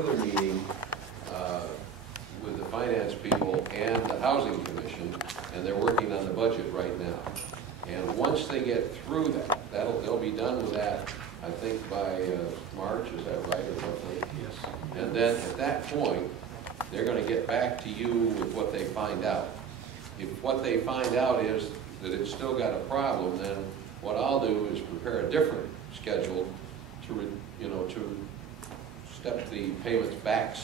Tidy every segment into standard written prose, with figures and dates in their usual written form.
further meeting with the finance people and the housing commission, and they're working on the budget right now. And once they get through that, they'll be done with that, I think, by March, is that right, or roughly? Yes. And then at that point, they're going to get back to you with what they find out. If what they find out is that it's still got a problem, then what I'll do is prepare a different schedule to, to step the payments back.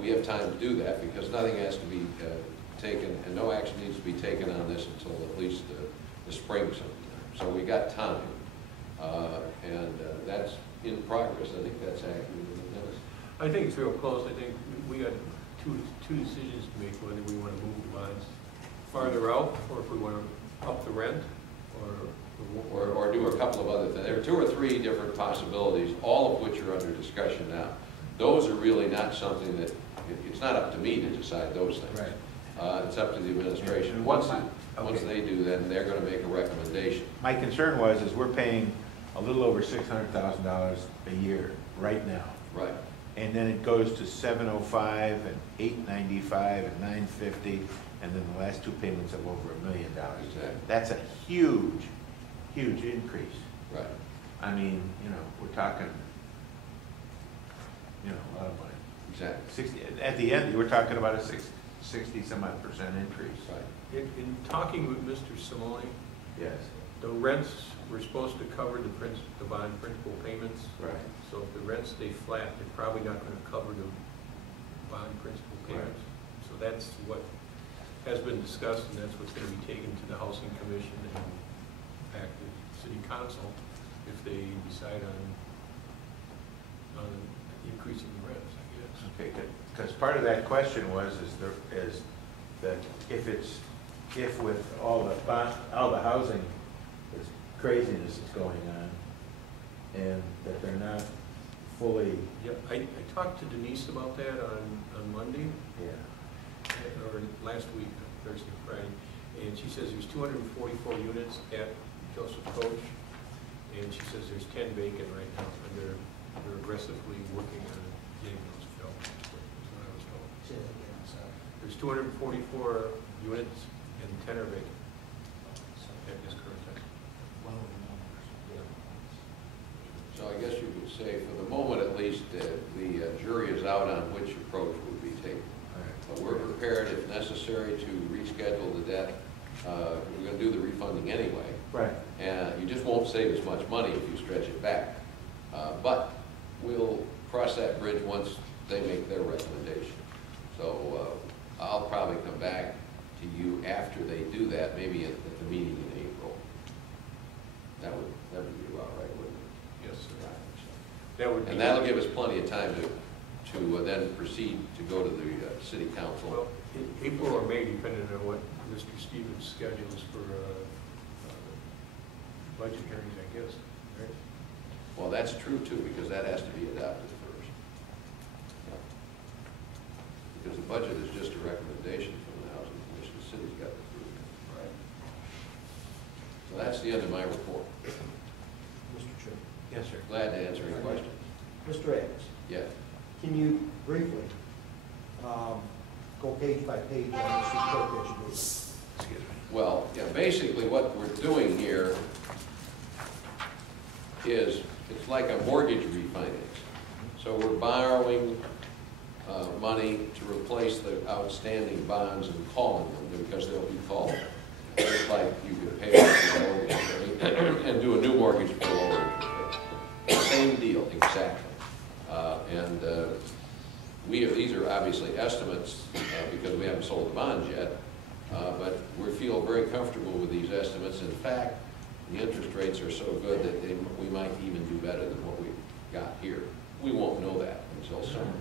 We have time to do that because nothing has to be taken, and no action needs to be taken on this until at least the spring sometime. So we got time, and that's in progress. I think that's accurate. I think it's real close. I think we got two decisions to make, whether we want to move the bonds farther out, or if we want to up the rent, or do a couple of other things. There are 2 or 3 different possibilities, all of which are under discussion now. Those are really not something that, it's not up to me to decide those things. Right. It's up to the administration. Once they do, then they're going to make a recommendation. My concern is we're paying a little over $600,000 a year right now. Right. And then it goes to $705 and $895 and $950, and then the last 2 payments of over $1 million. Exactly. That's a huge, huge increase. Right. I mean, we're talking, a lot of money. Exactly. 60, at the end, we're talking about a 60-some-odd% increase. Right. In talking with Mr. Simone, Yes. the rents were supposed to cover the bond principal payments. Right. So if the rents stay flat, they're probably not going to cover the bond principal payments. Right. So that's what has been discussed, and that's what's going to be taken to the Housing Commission and back to City Council if they decide on increasing the rents, I guess. Okay, good. Because part of that question is that if with all the housing craziness that's going on, and that they're not fully. Yeah, I talked to Denise about that on Monday. Yeah. Or last week, Thursday, Friday, and she says there's 244 units at Joseph Coach, and she says there's 10 vacant right now, and they're aggressively working on getting those filled. That's what I was told. There's 244 units, and 10 are vacant at this current time. So I guess you could say, for the moment at least, the jury is out on which approach would be taken. But we're prepared, if necessary, to reschedule the debt. We're going to do the refunding anyway. Right. And you just won't save as much money if you stretch it back. But we'll cross that bridge once they make their recommendation. So I'll probably come back to you after they do that, maybe at the meeting in April. That would be about right, wouldn't it? Yes, sir. Right. That would be. And that'll give us plenty of time to then proceed to go to the city council. Well, in April or May, depending on what Mr. Stevens schedules for budget hearings, I guess. Right? Well, that's true too, because that has to be adopted first. Because the budget is just a recommendation from the Housing Commission. The city's got to approve it. Right. So that's the end of my report. Mr. Chair. Yes, sir. Glad to answer any questions. Mr. Adams, Yes. can you briefly go page by page on this report that you gave? Excuse me. Well, yeah, basically what we're doing here is it's like a mortgage refinance. So we're borrowing money to replace the outstanding bonds and calling them, because they'll be called. Just like you could pay off your mortgage and do a new mortgage for lower interest rate. Same deal, exactly. These are obviously estimates because we haven't sold the bonds yet, but we feel very comfortable with these estimates. In fact, the interest rates are so good that we might even do better than what we got here. We won't know that until summer.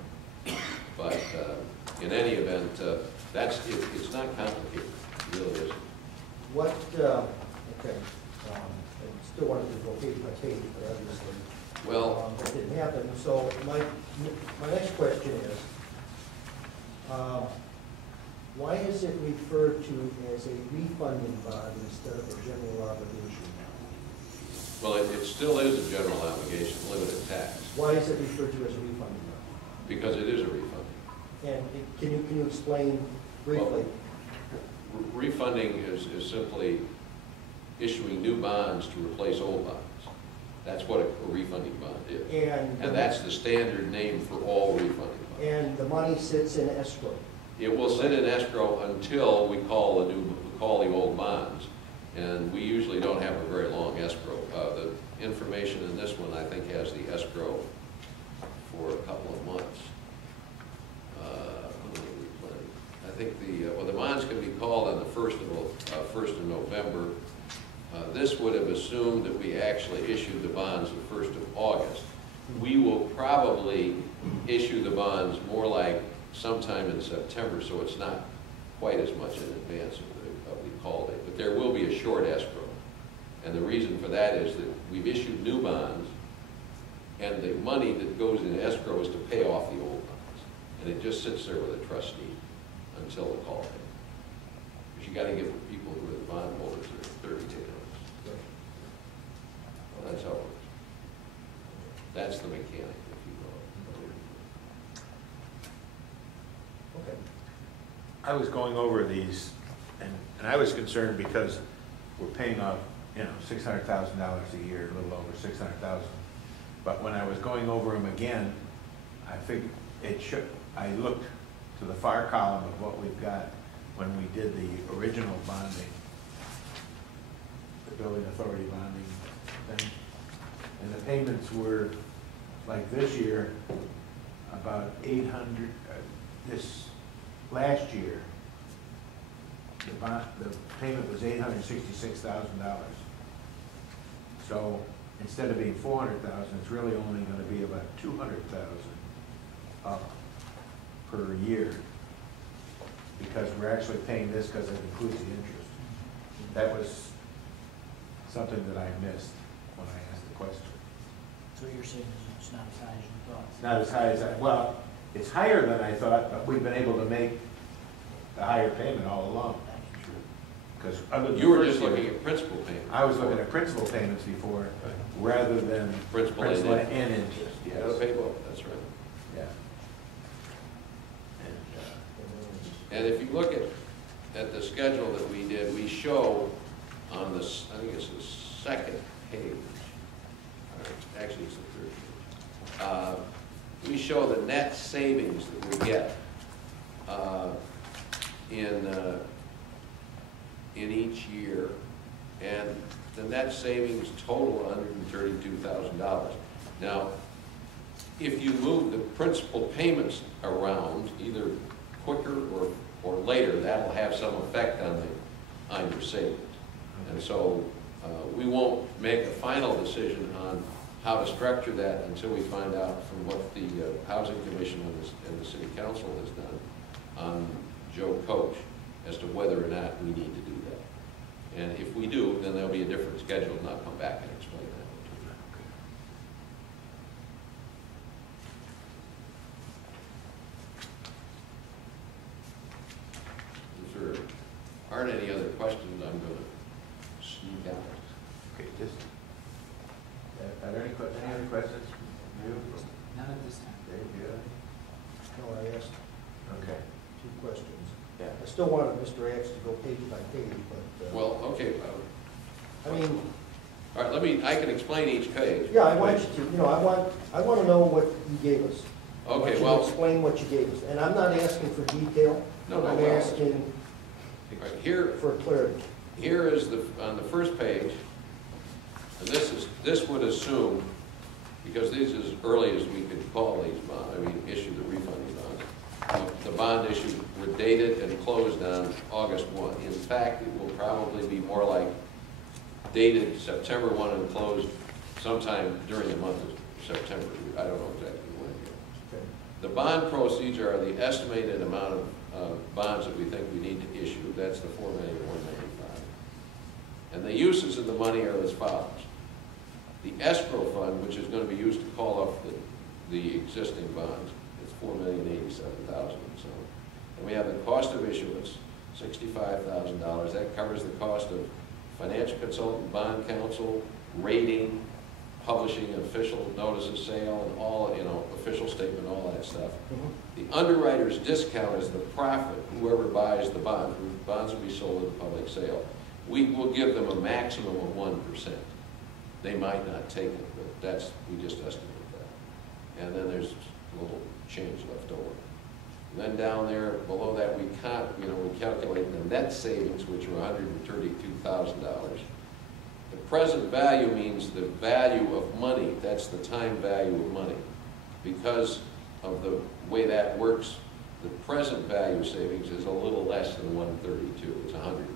But in any event, it's not complicated. It really isn't. What, okay, I still wanted to go page by page, but obviously that didn't happen. So my next question is, why is it referred to as a refunding bond instead of a general obligation? Well, it still is a general obligation, limited tax. Why is it referred to as a refunding bond? because it is a refund. And can you explain briefly? Refunding is simply issuing new bonds to replace old bonds. That's what a refunding bond is. And that's the standard name for all refunding bonds. And the money sits in escrow? It will sit in escrow until we call the old bonds. And we usually don't have a very long escrow. The information in this one, I think, has the escrow for a couple of months. I think the bonds can be called on the 1st of November. This would have assumed that we actually issued the bonds the 1st of August. We will probably issue the bonds more like sometime in September, so it's not quite as much in advance of the call date. But there will be a short escrow. And the reason for that is that we've issued new bonds, and the money that goes in escrow is to pay off the old bonds. And it just sits there with a trustee until the call date. Because you got to give the people who are the bondholders their 30-day notice. Well, that's how it works. That's the mechanic, if you will. Okay. I was going over these, and I was concerned because we're paying off, $600,000 a year, a little over $600,000. But when I was going over them again, I figured I looked to the far column of what we've got when we did the original bonding, the building authority bonding thing, and the payments were, like this year, about 800, this last year, the payment was $866,000. So instead of being $400,000, it's really only going to be about $200,000 up per year, because we're actually paying this because it includes the interest. That was something that I missed when I asked the question. So you're saying it's not as high as you thought? It's not as high as well, it's higher than I thought, but we've been able to make the higher payment all along. Because other than You were just looking at principal payments. I was looking at principal payments before, rather than Principal and interest. You gotta pay both, that's right. Yeah. And if you look at the schedule that we did, we show on this, I think it's the second page, actually it's the third page. We show the net savings that we get in each year, and the net savings total $132,000. Now, if you move the principal payments around, either quicker or later, that'll have some effect on your savings. And so we won't make a final decision on how to structure that until we find out from what the Housing Commission and the City Council has done on Joe Coach as to whether or not we need to do that. And if we do, then there'll be a different schedule, and I'll come back and explain that. If there aren't any other questions, I'm going to sneak out. Okay, are there any other questions? None at this time. Dave, you have No, I asked any? Okay. 2 questions. Yeah. I still wanted Mr. X to go page by page, but. Well, okay. I mean. All right, I can explain each page. Yeah, I want you to, I want to know what you gave us. Okay, I want you well. to explain what you gave us. And I'm not asking for detail. No, I'm well. asking All right, here, for clarity. Here is on the first page, and this would assume, because these is as early as we could call these bonds, issue the refunding bonds. The bond issue were dated and closed on August 1. In fact, it will probably be more like dated September 1 and closed sometime during the month of September. I don't know exactly when yet. Okay. The bond proceeds are the estimated amount of bonds that we think we need to issue. That's the $4,195,000. And the uses of the money are as follows. The escrow fund, which is going to be used to call off the existing bonds, it's $4,087,000 and so on. And we have the cost of issuance, $65,000. That covers the cost of financial consultant, bond counsel, rating, publishing official notice of sale, and all, official financial statement, all that stuff. Mhm. The underwriter's discount is the profit, whoever buys the bond. Bonds will be sold at a public sale. We will give them a maximum of 1%. They might not take it, but we just estimate that. And then there's a little change left over. And then down there, below that, we calculate the net savings, which are $132,000. The present value means the value of money. That's the time value of money. Because of the way that works, the present value savings is a little less than 132. It's 125.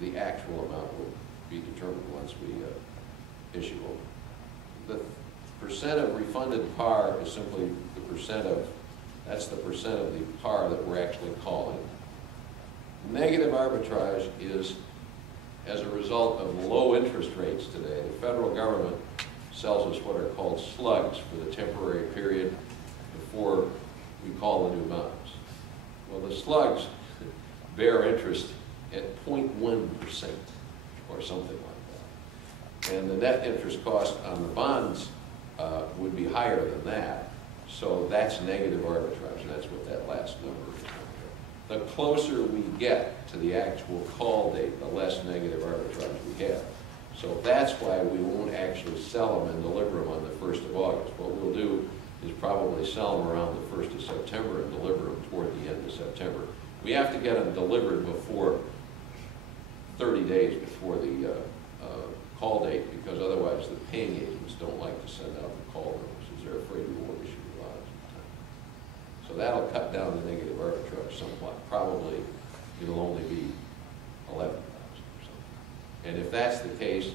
The actual amount will be determined once we issue them. The percent of refunded par is simply the percent of, that's the percent of the par that we're actually calling. Negative arbitrage is as a result of low interest rates today. The federal government sells us what are called slugs for the temporary period before we call the new bonds. Well, the slugs bear interest at 0.1% or something like that. And the net interest cost on the bonds would be higher than that. So that's negative arbitrage, and that's what that last number is. The closer we get to the actual call date, the less negative arbitrage we have. So that's why we won't actually sell them and deliver them on the 1st of August. What we'll do is probably sell them around the 1st of September and deliver them toward the end of September. We have to get them delivered before 30 days before the call date, because otherwise the paying agents don't like to send out the call notices. They're afraid we won't issue the bonds in time. So that'll cut down the negative arbitrage somewhat. Probably it'll only be 11,000 or something. And if that's the case,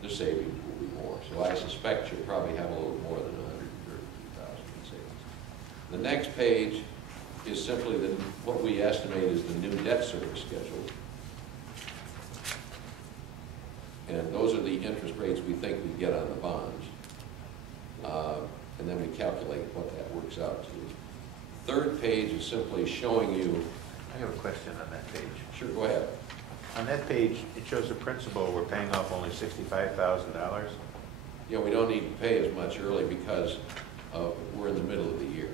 the savings will be more. So I suspect you'll probably have a little more than 132,000 in savings. The next page is simply what we estimate is the new debt service schedule. And those are the interest rates we think we get on the bonds. And then we calculate what that works out to. Third page is simply showing you. I have a question on that page. Sure, go ahead. On that page, it shows the principal, we're paying off only $65,000. You know, we don't need to pay as much early because we're in the middle of the year.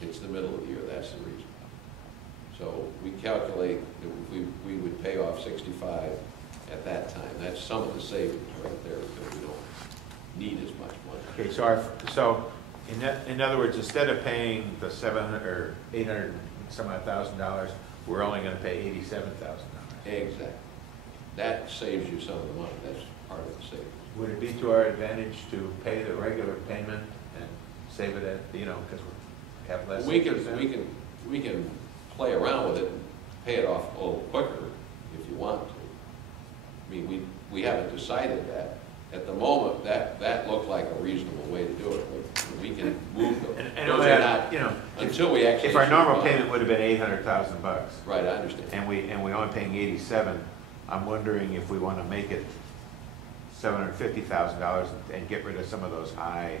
It's the middle of the year, that's the reason. So we calculate that we would pay off 65 at that time. That's some of the savings right there, because we don't need as much money. Okay, so in other words, instead of paying the $700 or $800 and some odd $1,000, we're only going to pay $87,000. Exactly. That saves you some of the money. That's part of the savings. Would it be to our advantage to pay the regular payment and save it at, because we have less? We can play around with it and pay it off a little quicker if you want to. I mean, we haven't decided that. At the moment, that looked like a reasonable way to do it. We can move them. And those are not, until we actually. If our normal payment would have been $800,000. Right, I understand. And we're only paying 87, I'm wondering if we want to make it $750,000 and get rid of some of those high,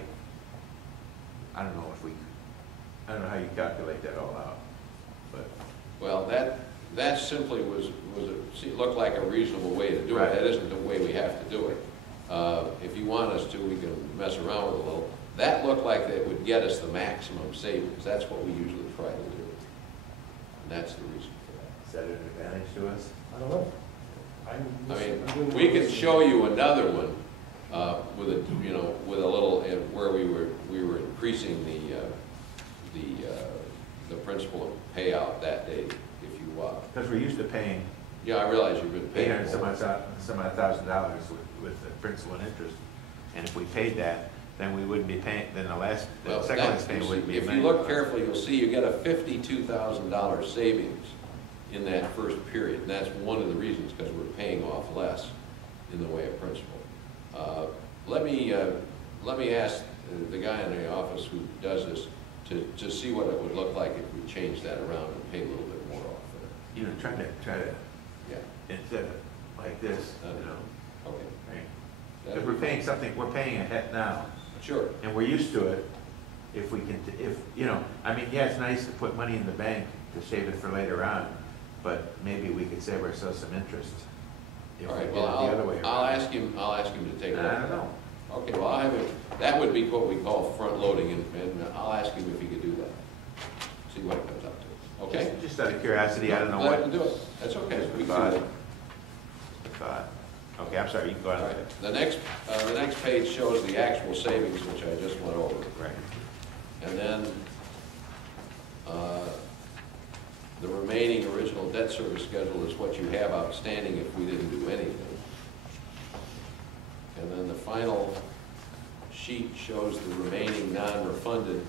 I don't know how you calculate that all out, but. Well, that simply it looked like a reasonable way to do it. Right. That isn't the way we have to do it. If you want us to, we can mess around with it a little. That looked like it would get us the maximum savings. That's what we usually try to do. And that's the reason for that. Is that an advantage to us? I don't know. I mean, we can show you another one with a little where we were increasing the principal of payout that day, if you want. Because we're used to paying. Yeah, I realize you've been paying $800 some odd $1,000 with the principal and interest, and if we paid that, then we wouldn't be paying. Then the second last payment wouldn't be. If you look carefully, you'll see you get a $52,000 savings in that first period, and that's one of the reasons, because we're paying off less in the way of principal. Let me ask the guy in the office who does this to see what it would look like if we changed that around and paid a little bit more off Try to yeah. instead of like this, Okay. right? Because we're paying something, we're paying ahead now. Sure. And we're used to it. If it's nice to put money in the bank to save it for later on, but maybe we could save ourselves some interest. If All we right, did it the other way I'll around. ask him to take a look. I don't know. Okay, well, I have it, that would be what we call front loading, and I'll ask him if he could do that. See what it comes up to, okay? Just out of curiosity, I don't know Let what. him do it, that's okay. We can do Thought. that. Thought. Okay, I'm sorry, you can go All on. right, the next page shows the actual savings, which I just went over. Right. And then, the remaining original debt service schedule is what you have outstanding if we didn't do anything. And then the final sheet shows the remaining non-refunded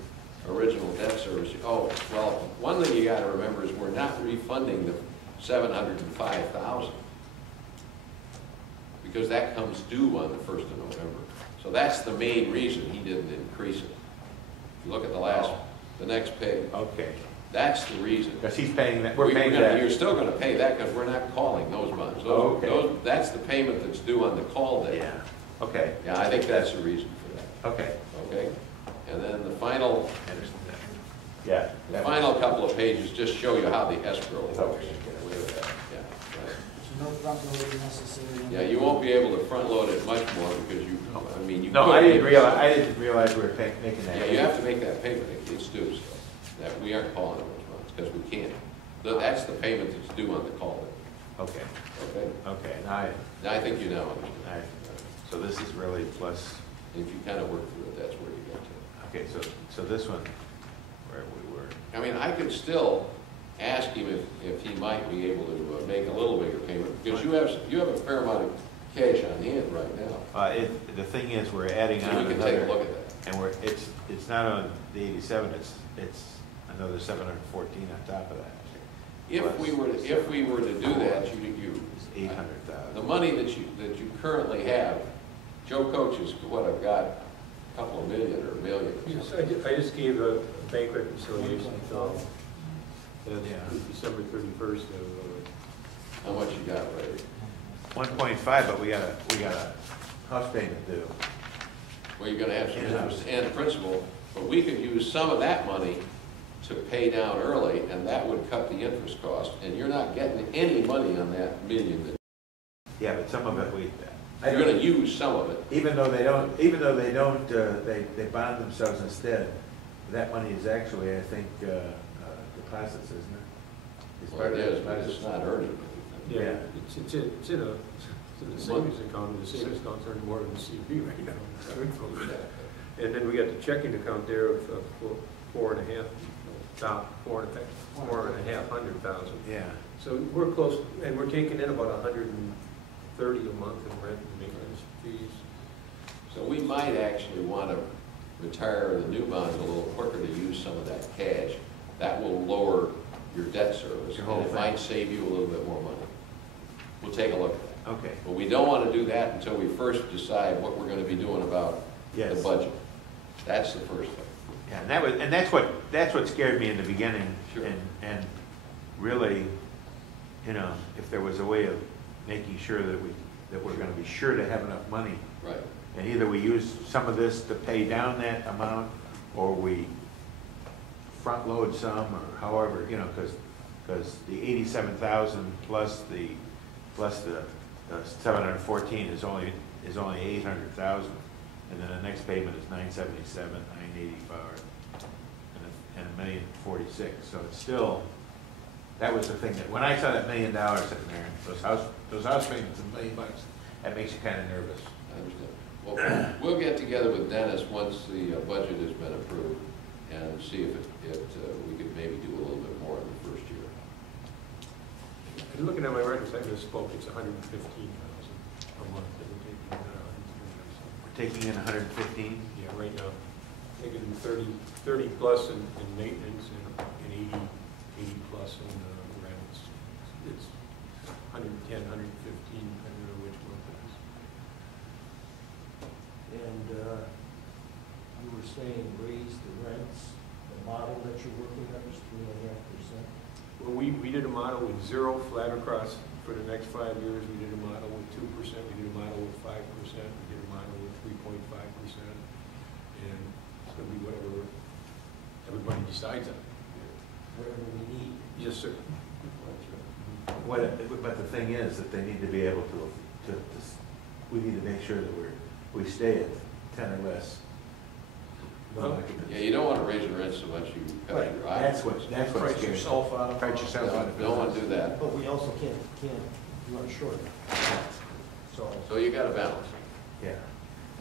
original debt service. Oh, well, one thing you gotta remember is we're not refunding the $705,000 because that comes due on the 1st of November. So that's the main reason he didn't increase it. If you look at the next page, Okay, that's the reason. because he's paying that, we're paying that. You're still gonna pay that because we're not calling those bonds. Okay. That's the payment that's due on the call date. Yeah, okay. Yeah, I think that's the reason for that, Okay. okay? And then the final Yeah. couple of pages just show you how the escrow works. Okay. Yeah, right. So no front loading necessary. Yeah, you won't be able to front load it much more because you, I mean, you. No, could. I didn't realize we were making that. Yeah, you have to make that payment, it's due, so, that, we aren't calling those bonds because we can't. That's the payment that's due on the call date, Okay, okay? okay, Now, I think you now understand. so this is really plus, If you kind of work through it, that's where you get to. okay, so this one, where we were. I mean, I could still ask him if he might be able to make a little bigger payment, because you have a fair amount of cash on hand right now. The thing is, we're adding So on we can take a another, look at that. and it's not on the 87, it's another 714 on top of that. If we were to do that, you, It's 800,000. the money that you currently have, Joe Coach is what I've got, a couple of million or a million. or Yes, something. I just gave a bank reconciliation $1.5. that's December 31st of, How much you got, Ray? 1.5, but we got a house payment due. Well, you're gonna have some interest and principal, but we could use some of that money to pay down early, and that would cut the interest cost, and you're not getting any money on that million. Yeah, but some of it You're gonna use some of it. even though they don't, they bond themselves instead. That money is actually, I think, deposits, isn't it? It's Well, part it of the is, but it's deposits. not earning. yeah, Yeah. it's in the savings account, and the savings account's earning more than the CD right now. So it goes back. And then we got the checking account there of four and a half hundred thousand. Yeah. So we're close, and we're taking in about 130 a month in rent and maintenance fees. So we might actually want to retire the new bonds a little quicker to use some of that cash. That will lower your debt service, Your whole and it thing. might save you a little bit more money. We'll take a look at that. Okay. But we don't want to do that until we first decide what we're going to be doing about the Yes. budget. That's the first thing. Yeah, and that's what scared me in the beginning. Sure. And really, if there was a way of making sure that we're gonna be sure to have enough money, Right. and either we use some of this to pay down that amount, or we front load some, or however, because the 87,000 plus the 714 is only 800,000. And then the next payment is 977, 985, and $1,046,000. So it's still, that was the thing that, when I saw that $1 million sitting there, those house payments of $1 million, that makes you kind of nervous. I understand. Well, we'll get together with Dennis once the budget has been approved and see if we could maybe do a little bit more in the first year. And looking at my records, I misspoke, it's 115,000 a month that we're taking in. We're taking in 115. Yeah, right now, taking 30 plus in maintenance and 80 plus in rents. It's 110, 115, depending on which month it is. And you were saying raise the rents, the model that you're working on is 3.5%? Well, we did a model with 0 flat across for the next 5 years. We did a model with 2%. We did a model with 5%. We did a model with 3.5%. And it's going to be whatever everybody decides on. Whatever we need. Yes, sir. But the thing is that they need to be able to we need to make sure that we stay 10 or less. Well, Yeah, you don't want to raise the rent so much you cut Right. your That's occupancy. what price scares me. yourself out of. Price yourself out of Don't want to business. do that. But we also can't run short. So, So you got to balance. Yeah.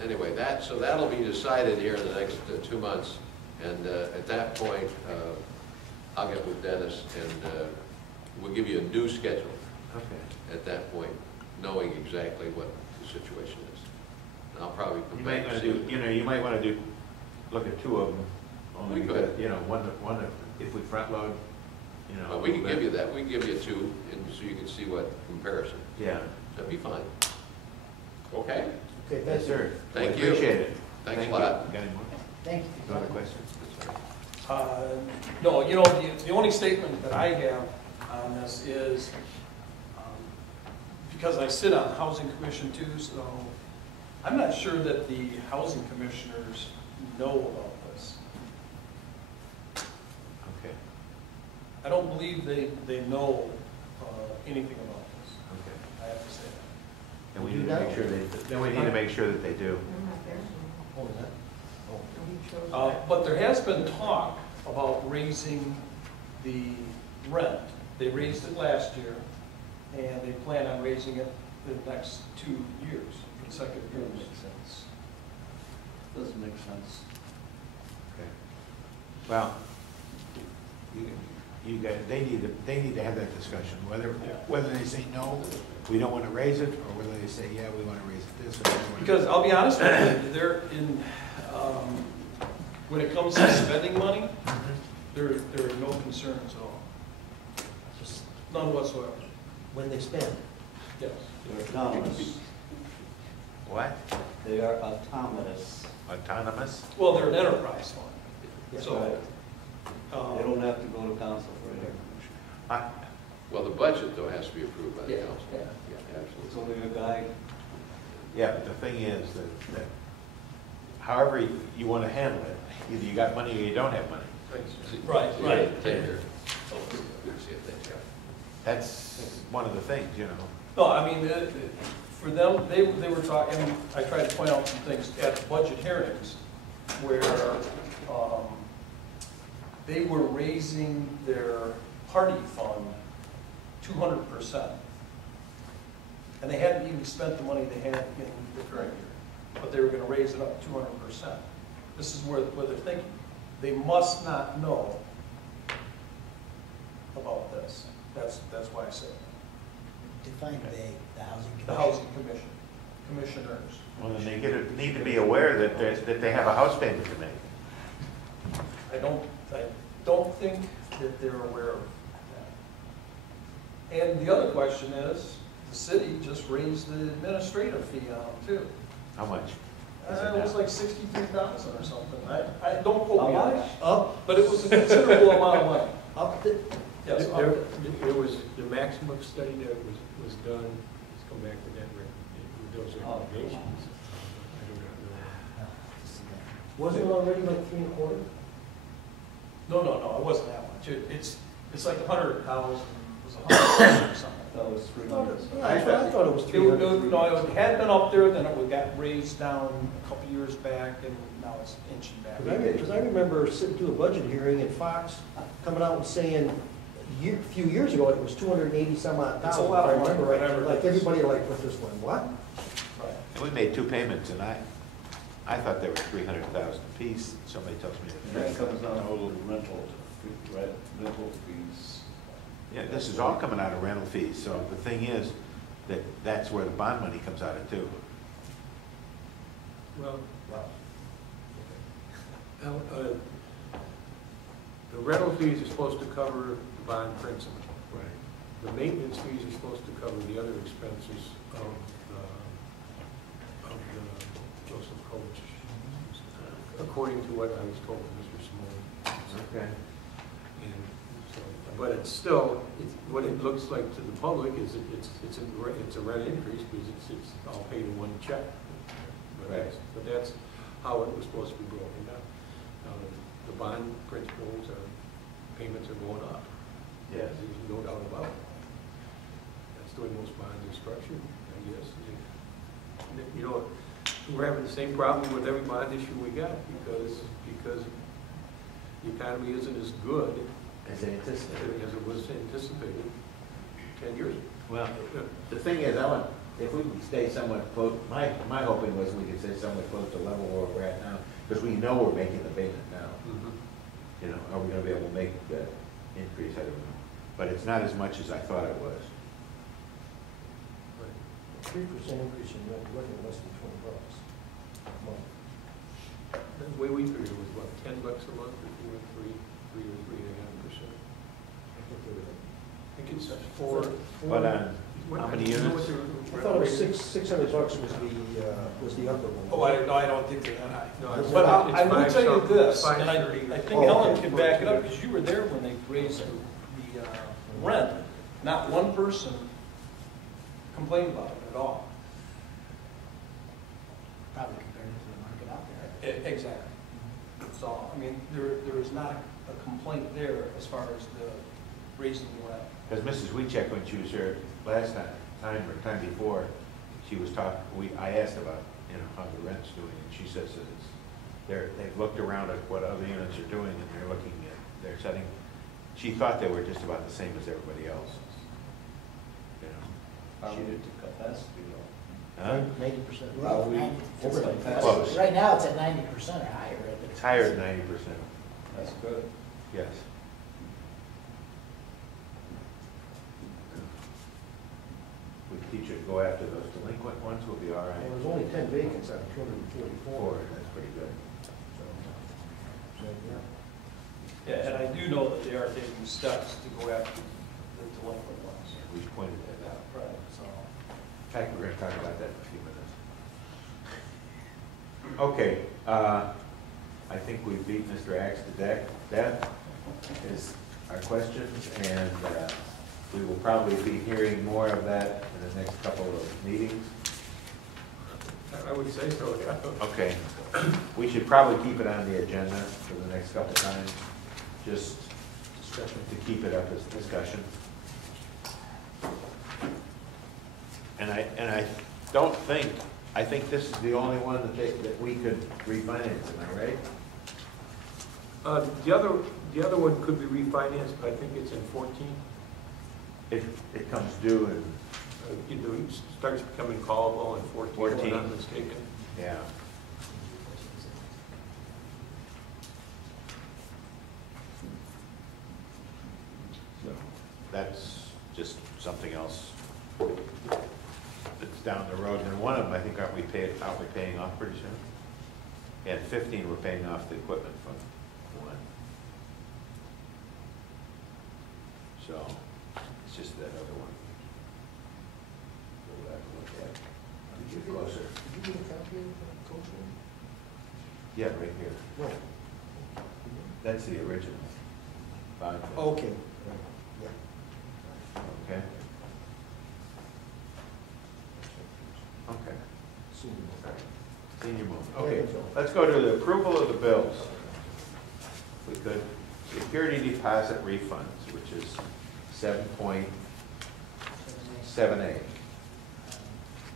Anyway, so that'll be decided here in the next 2 months. And at that point, I'll get with Dennis and we'll give you a new schedule Okay. at that point, knowing exactly what the situation is. And I'll probably You come might back want and to see. do, you might want to look at 2 of them. Only We could. because, one, if we front load, Well, we can give you that. We can give you 2 and so you can see what comparison. Yeah. That'd be fine. Okay? okay, Yes, thank you. sir. Thank We you. Appreciate it. Thanks Thank a lot. you. Got any more? Thank No other you. questions? No, the only statement that I have on this is, because I sit on the Housing Commission too, so I'm not sure that the housing commissioners know about this. Okay. I don't believe they know anything about this, Okay. I have to say that. And we You need do to that? make sure then we need to make sure that they do. Oh, is that? Oh. But there has been talk about raising the rent. They raised it last year, and they plan on raising it the next 2 years, consecutive years. sense. Doesn't make sense. Okay. Well, you guys, they need to have that discussion, whether they say no, we don't want to raise it, or whether they say, yeah, we want to raise it this, or we want to. Because I'll be honest with you, they're in, when it comes to spending money, there are no concerns at all. Just None whatsoever. when they spend. Yes. They're autonomous. What? They are autonomous. Autonomous? Well, they're an enterprise fund, Yeah. so. They don't have to go to council for it. I- Well, the budget, though, has to be approved by the Yeah, council. yeah. Yeah, It's absolutely. only a guide. Yeah, but the thing is that however you want to handle it, either you got money or you don't have money. Right, right. Take care. See if they care. That's one of the things, No, I mean, for them, they were talking, I tried to point out some things at the budget hearings where they were raising their party fund 200%. And they hadn't even spent the money they had in the current year, but they were gonna raise it up 200%. This is where they're thinking. They must not know about this. That's why I said it. Define vague, the housing commission. The housing commission, commissioners. Well, then they need to be aware that they have a house payment to make. I don't think that they're aware of that. And the other question is, the city just raised the administrative fee on them too. How much? It was like $63,000 or something. I don't quote me How on much? that. Up, But it was a considerable amount of money. up, the- Yes, up There to- there was, the maximum study that was done, let's come back to that, with those recommendations. I do not know. wasn't it already like 3.25? No, it wasn't that much. It's like 100,000, it was 100,000 or something. That was I thought 300. I thought it was It would 300. no, it had been up there, then it got raised down a couple years back, and now it's inching back. Because I remember sitting through a budget hearing and Fox coming out and saying, a few years ago, it was 280 some odd It's a thousand. lot if I of money, remember right. whatever it Like is. everybody like, what this one, what? Right. And we made 2 payments, and I thought they were 300,000 apiece. Somebody tells me And that that. comes down to rental, right, rental fees. Yeah, this is all coming out of rental fees, so the thing is, that's where the bond money comes out of too. Well, the rental fees are supposed to cover the bond principal. Right. The maintenance fees are supposed to cover the other expenses of the Joseph Coach, according to what I was told from Mr. Simone. Okay. And so, but it's still, what it looks like to the public is it's a rent increase because it's all paid in one check. But that's how it was supposed to be broken down. The bond principals payments are going up. Yes. There's no doubt about it. That's the way most bonds are structured, I guess. You know, we're having the same problem with every bond issue we got, because the economy isn't as good As anticipated. as it was anticipated 10 years ago. Well, the thing is, if we could stay somewhat close, my hoping was we could stay somewhat close to level where we're at now, because we know we're making the payment now. You know, are we gonna be able to make the increase? I don't know. But it's not as much as I thought it was. 3% increase in rent, looking less than $20 a month. The way we figured it was, what, $10 a month if you went 3 or 3.5%. I think it's four. But how many units? I thought it was $600 was the upper one. Oh, I don't think they're that high. No, it's But five- I will it's tell you five this, something, and I 530. think Helen can back it up, because you were there when they raised the rent. Not one person complained about it at all. Probably compared to the market out there. Exactly. So, I mean, there is not a complaint there as far as the raising the rent. Because Mrs. Weechek, when she was here last time or time before, she was talking, I asked about, you know, how the rent's doing, and she says that they've looked around at what other units are doing, and they're looking at, they're setting, she thought they were just about the same as everybody else. You know. She did the capacity, though. Huh? 90%. Well, we- Overnight. Close. Right now, it's at 90% or higher. It's higher than 90%, That's good. yes. We teach her to go after those delinquent ones, we'll be all right. Well, there's only 10 vacants out of 244. That's pretty good. So, yeah. Yeah, and I do know that they are taking steps to go after the delinquent ones. We pointed that out. Right, so. In fact, we're going to talk about that in a few minutes. Okay, I think we've beat Mr. Axe to death, is our questions, and we will probably be hearing more of that in the next couple of meetings. I would say so, yeah. Okay, we should probably keep it on the agenda for the next couple times, just to keep it up as discussion. And I don't think, I think this is the only one that we could refinance, am I right? The other one could be refinanced, but I think it's in 14. It comes due in, You know, it starts becoming callable in 14, if 14. I'm not mistaken. yeah. So that's just something else that's down the road. And one of them, I think, aren't we paying off pretty soon? Yeah, 15, we're paying off the equipment fund one. So it's just that other one. We'll have to look at. Get closer. Did you get a copy of the coach one? Yeah, right here. No. That's the original. Bond. Okay. Right, yeah. Okay. Okay. Senior. Senior moment. Okay, let's go to the approval of the bills. We could, security deposit refunds, which is 7.78.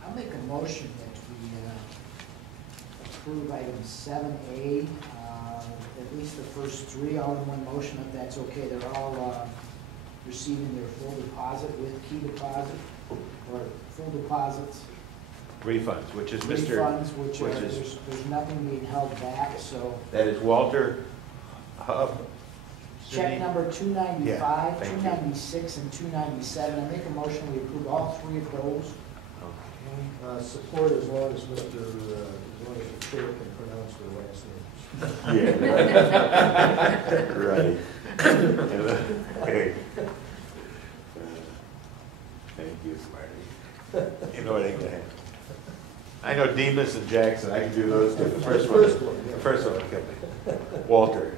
I'll make a motion that we approve item 7A, at least the first three, all in one motion, if that's okay. They're all receiving their full deposit with key deposit, or full deposits. Refunds, which is Mr. Refunds, which are, there's nothing being held back, so. That is Walter Hub. Check number Yeah, 295, thank you. 296, and 297. I make a motion we approve all three of those. Support as long as the chair can pronounce their last names. Yeah. Right. Okay. Thank you, Marty. You know what I can. I know Demas and Jackson, I can do those two. The first one, the first one, okay. Walter.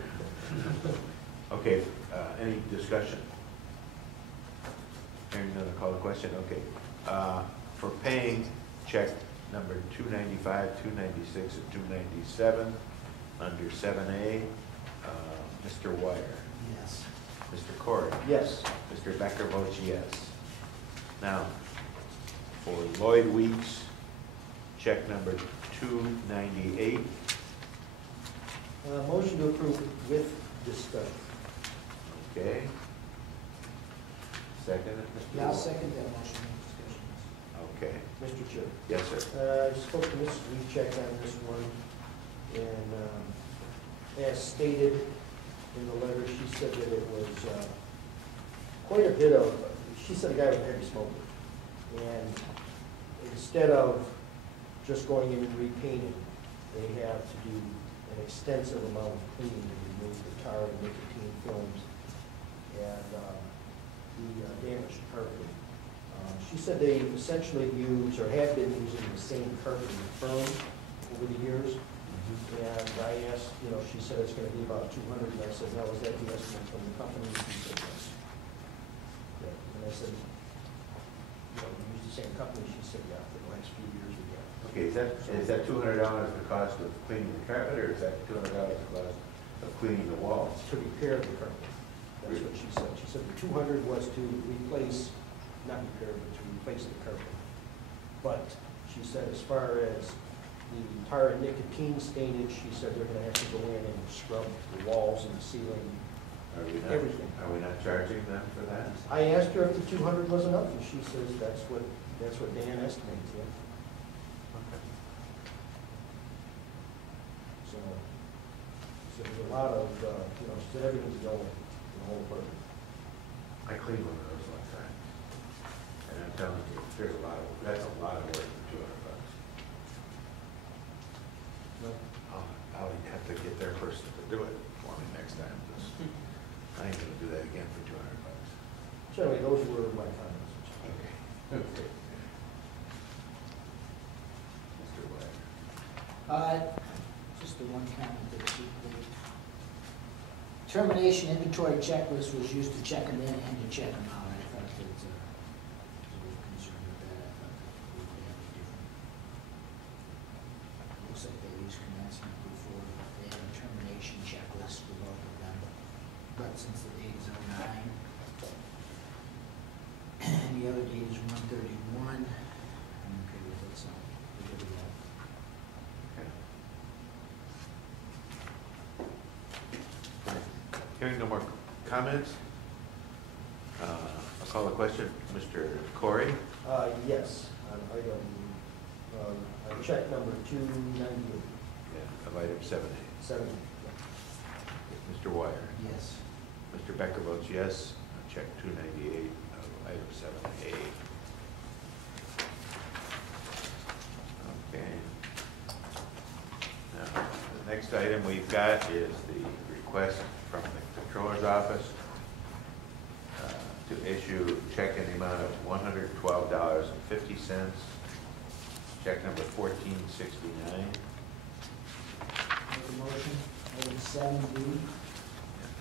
Okay, any discussion? Hearing none, I'll call the question, okay. For paying check number 295, 296, and 297, under 7A, Mr. Wire. Yes. Mr. Corey. Yes. Mr. Becker votes yes. Now, for Lloyd Weeks, check number 298. Motion to approve with discussion. Okay. Second, Mr. Yeah, I'll Wall. second that motion with discussion. Okay. Mr. Chair. Yes, sir. I spoke to Mrs. Recheck on this one, and as stated in the letter, she said that it was quite a bit of, she said the guy was a heavy smoker. And instead of just going in and repainting, they have to do an extensive amount of cleaning to remove the tar and nicotine films and the damaged carpet. She said they essentially use or have been using the same carpeting firm over the years. And I asked, you know, she said it's gonna be about 200, and I said, no, is that the estimate from the company? She said, yes. Yeah. And I said, you know, we use the same company? She said, yeah, for the last few years we have. Okay, is that $200 the cost of cleaning the carpet, or is that $200 the cost of cleaning the walls? To repair the carpet. That's what she said. She said the 200 was to replace, not repair, but to replace the carpet. But she said as far as the tar and nicotine stainage, she said they're gonna have to go in and scrub the walls and the ceiling, everything. Are we not charging them for that? I asked her if the 200 was enough, and she says that's what Dan estimates, yeah. So there's a lot of, you know, she said everything's going in the whole apartment. I cleaned one of those one time, and I'm telling you, there's a lot of, that's a lot of work for $200. No? I'll have to get their person to do it for me next time, 'cause I ain't gonna do that again for $200. So anyway, those were my comments. Okay. Mr. Wagner. Just the one comment that the termination inventory checklist was used to check them in and to check them out. I thought that, I was a little concerned with that. I thought that we would have a different. Looks like they used commencement before, but they had a termination checklist for both of them. But since the date is 09, and the other date is 1/31, I'm okay with it, so we're good with that. Hearing no more comments, I'll call the question. Mr. Corey? Yes, on item, on check number 298. Yeah, of item 7A. 7. Mr. Wire? Yes. Mr. Becker votes yes on check 298 of item 7A. Okay. Now, the next item we've got is the request from the Controller's Office to issue a check in the amount of $112.50. Check number 1469. Make a motion, item 7B.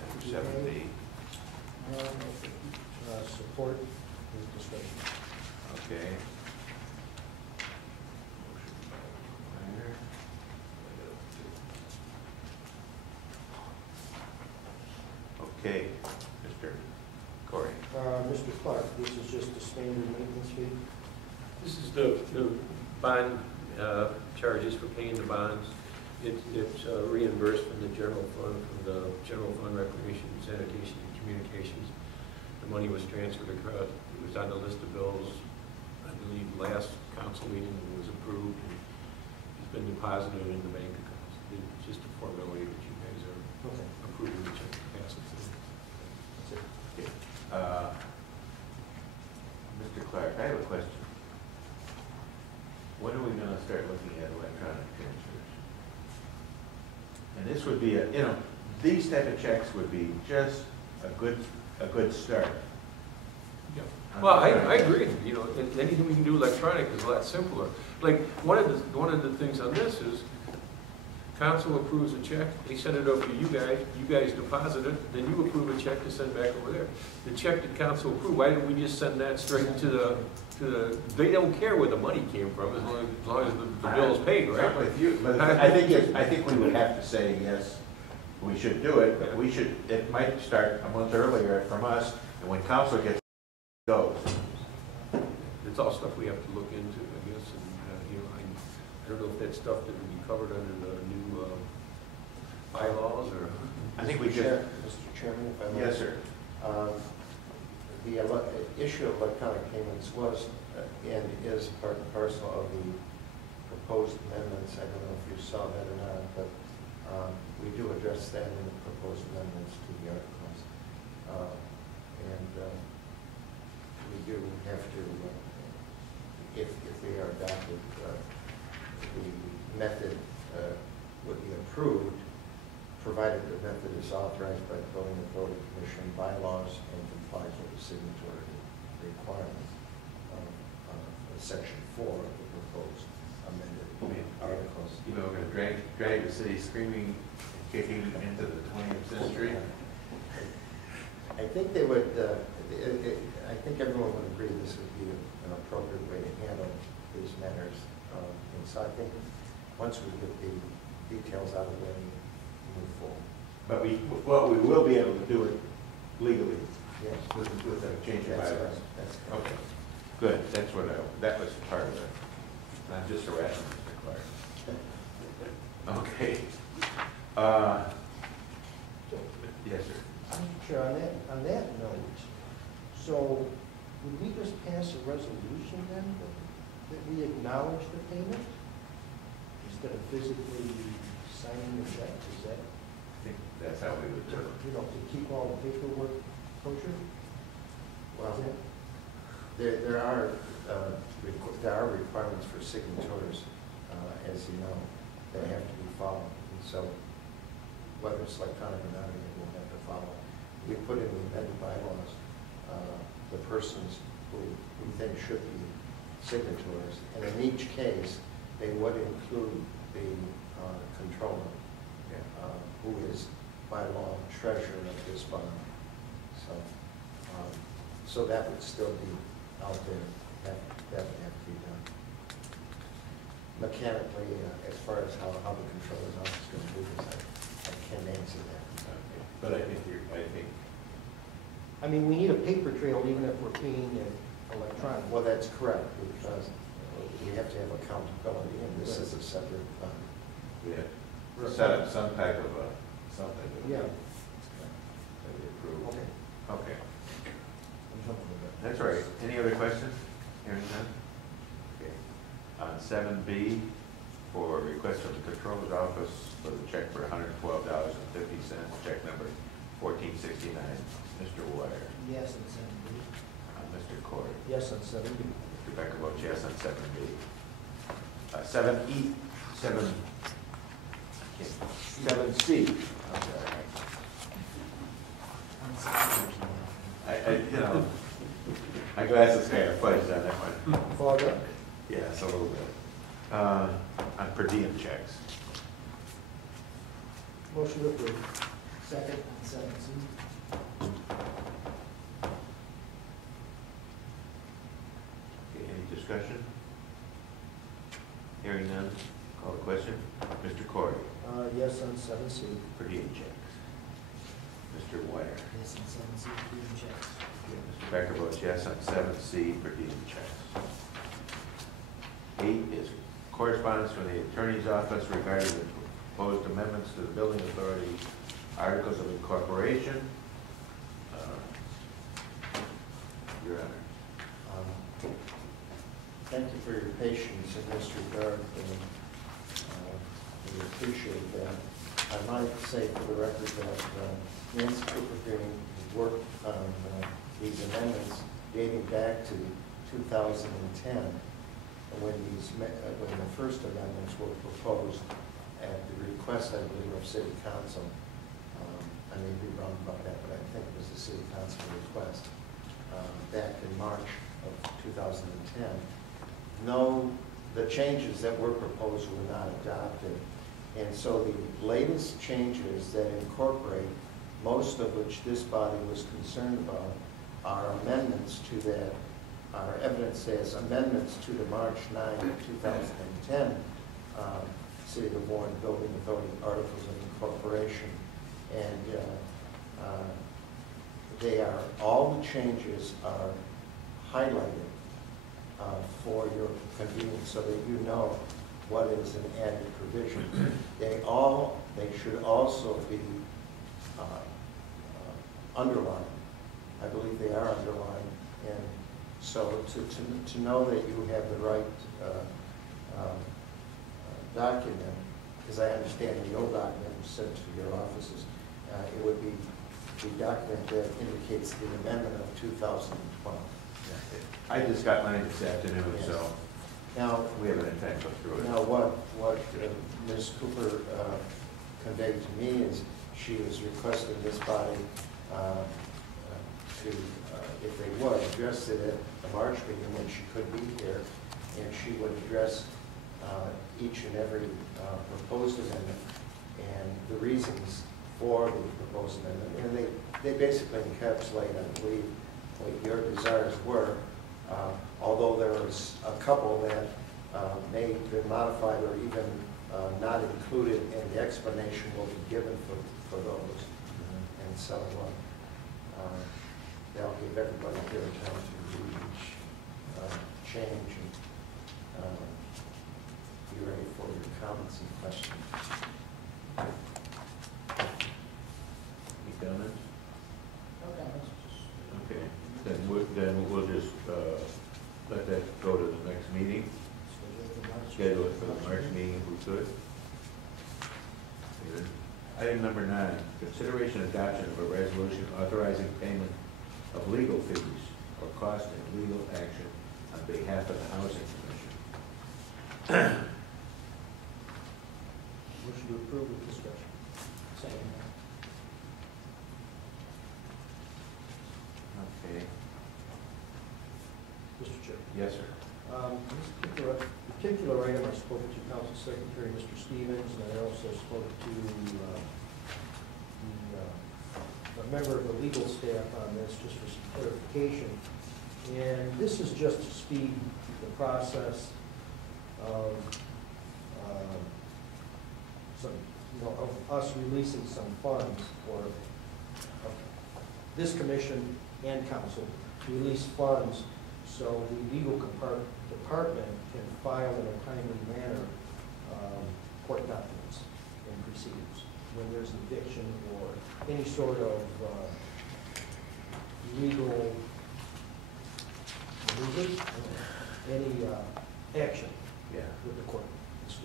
Item 7B. Support with discussion. Okay. Motion by Wire. Okay, Mr. Corey. Mr. Clark, this is just a standard maintenance fee? This is the bond charges for paying the bonds. It's reimbursed from the general fund, recreation, sanitation, and communications. The money was transferred across, it was on the list of bills, I believe, last council meeting, and was approved. And it's been deposited in the bank accounts. It's just a formality that you guys are Okay. approving the check to pass it through. That's it. Okay. Mr. Clark, I have a question. When are we going to start looking at electronic transfers? And this would be you know, these type of checks would be just a good start. Yeah. Well, I agree, you know, anything we can do electronic is a lot simpler. Like, one of the things on this is, council approves a check, they send it over to you guys deposit it, then you approve a check to send back over there. The check that council approved, why didn't we just send that straight to the, they don't care where the money came from, as long as the bill is paid, right? I'm with you, but I think we would have to say, yes, we should do it, but we should, it might start a month earlier from us, and when council gets goes. It's all stuff we have to look into, I guess, and, you know, I don't know if that stuff that would be covered under the new bylaws, or? I think we Chair- just, Mr. Chairman, if I may. yes, sir. The issue of electronic payments was and is part and parcel of the proposed amendments. I don't know if you saw that or not, but we do address that in the proposed amendments to the articles. We do have to, if they are adopted, the method would be approved, provided the method is authorized by the Building Authority Commission bylaws and complies with the signatory requirements of Section 4 of the proposed amended articles. You know, we're gonna drag the city screaming, kicking into the 20th century. I think they would, I think everyone would agree this would be an appropriate way to handle these matters. And so I think once we get the details out of the way, move forward. But we will be able to do it legally Yes. with a change of That's bylaws. right. That's correct. Okay, good, that's what that was part of it, not just harassment, Mr. Clark. Okay. Yes, sir. Sure, on that note, so would we just pass a resolution then that we acknowledge the payment instead of physically signing the check? Is that, I think that's how we would do it. you know, to keep all the paperwork kosher? Well, there are requirements for signatures, as you know, that have to be followed. And so whether it's electronic or not, it will have to follow. We put in the amended bylaws the persons who we think should be signatories. And in each case, they would include the controller, who is by law treasurer of this bond. So that would still be out there. That would have to be done. Mechanically, as far as how the controller's office is going to do this, I can't answer that. Okay. But I think I mean, we need a paper trail even if we're paying it electronic. Well, that's correct, because we have to have accountability, and this is a separate fund. we have to set up some type of something that we Yeah. approve. Okay. Okay, I'm jumping the gun. that's all right. Any other questions? Hearing none? Okay. On 7B, for request from the Controller's Office for the check for $112.50, check number 1469. Mr. Wire. Yes, and 7B. Mr. Corey. Yes, on 7B. Mr. Becker votes yes on 7B. 7E, 7C. I'm sorry. You know, my glasses kind of fudged on that one. Fog up. Yes, a little bit. On per diem checks. Motion approved. Second on 7C. Okay, any discussion? Hearing none, call the question. Mr. Corey, Yes, on 7C. per diem checks. Mr. Wire. Yes, and 7C, including checks. Mr. Becker votes yes on 7C, per diem checks. 8 is correspondence from the Attorney's Office regarding the proposed amendments to the Building Authority Articles of Incorporation. Your Honor. Thank you for your patience in this regard, and we appreciate that. I might say for the record that Nancy Cooper worked on these amendments dating back to 2010, when the first amendments were proposed at the request, I believe, of City Council. I may be wrong about that, but I think it was the City Council request back in March of 2010. No, the changes that were proposed were not adopted. And so the latest changes that incorporate, most of which this body was concerned about, are amendments to that, are evidenced as amendments to the March 9, 2010 City of Warren Building Authority Articles of Incorporation. And all the changes are highlighted for your convenience so that you know what is an added provision. They should also be underlined. I believe they are underlined, and so to know that you have the right document, as I understand the old document was sent to your offices, it would be the document that indicates the amendment of 2012. I just got mine this afternoon, Yes. so Now, we haven't had time to go through it. now what Ms. Cooper conveyed to me is she was requesting this body to, if they would, address it at the March meeting when she could be here, and she would address each and every proposed amendment and the reasons for the proposed amendment. And they basically encapsulate, I believe, what your desires were, although there was a couple that may have been modified or even not included, and the explanation will be given for those. And so that'll give everybody here a time to read each change and be ready for your comments and questions. Any comments? Okay, let's just, Okay, then we'll just let that go to the next meeting. Schedule it for the March meeting if we could. Item number 9, consideration adoption of a resolution authorizing payment of legal fees or cost in legal action on behalf of the Housing Commission. Motion to approve with discussion. second. Okay. Mr. Chair. Yes, sir. This particular item, I spoke to Council Secretary Mr. Stevens, and I also spoke to a member of the legal staff on this, just for some clarification. And this is just to speed the process of some, of us releasing some funds, or this commission and council to release funds so the legal department can file in a timely manner court documents and proceedings when there's eviction or any sort of legal maneuvers, any action Yeah. with the court.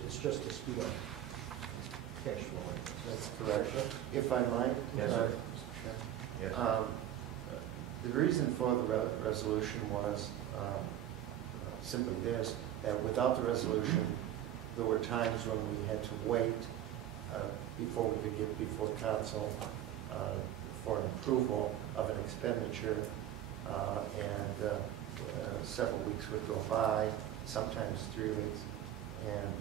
It's just to speed up cash flow. That's correct. If I might? Yes, sir. Mr. Chair. Yes. The reason for the resolution was simply this, that without the resolution, there were times when we had to wait before we could get before council for an approval of an expenditure, and several weeks would go by, sometimes 3 weeks, and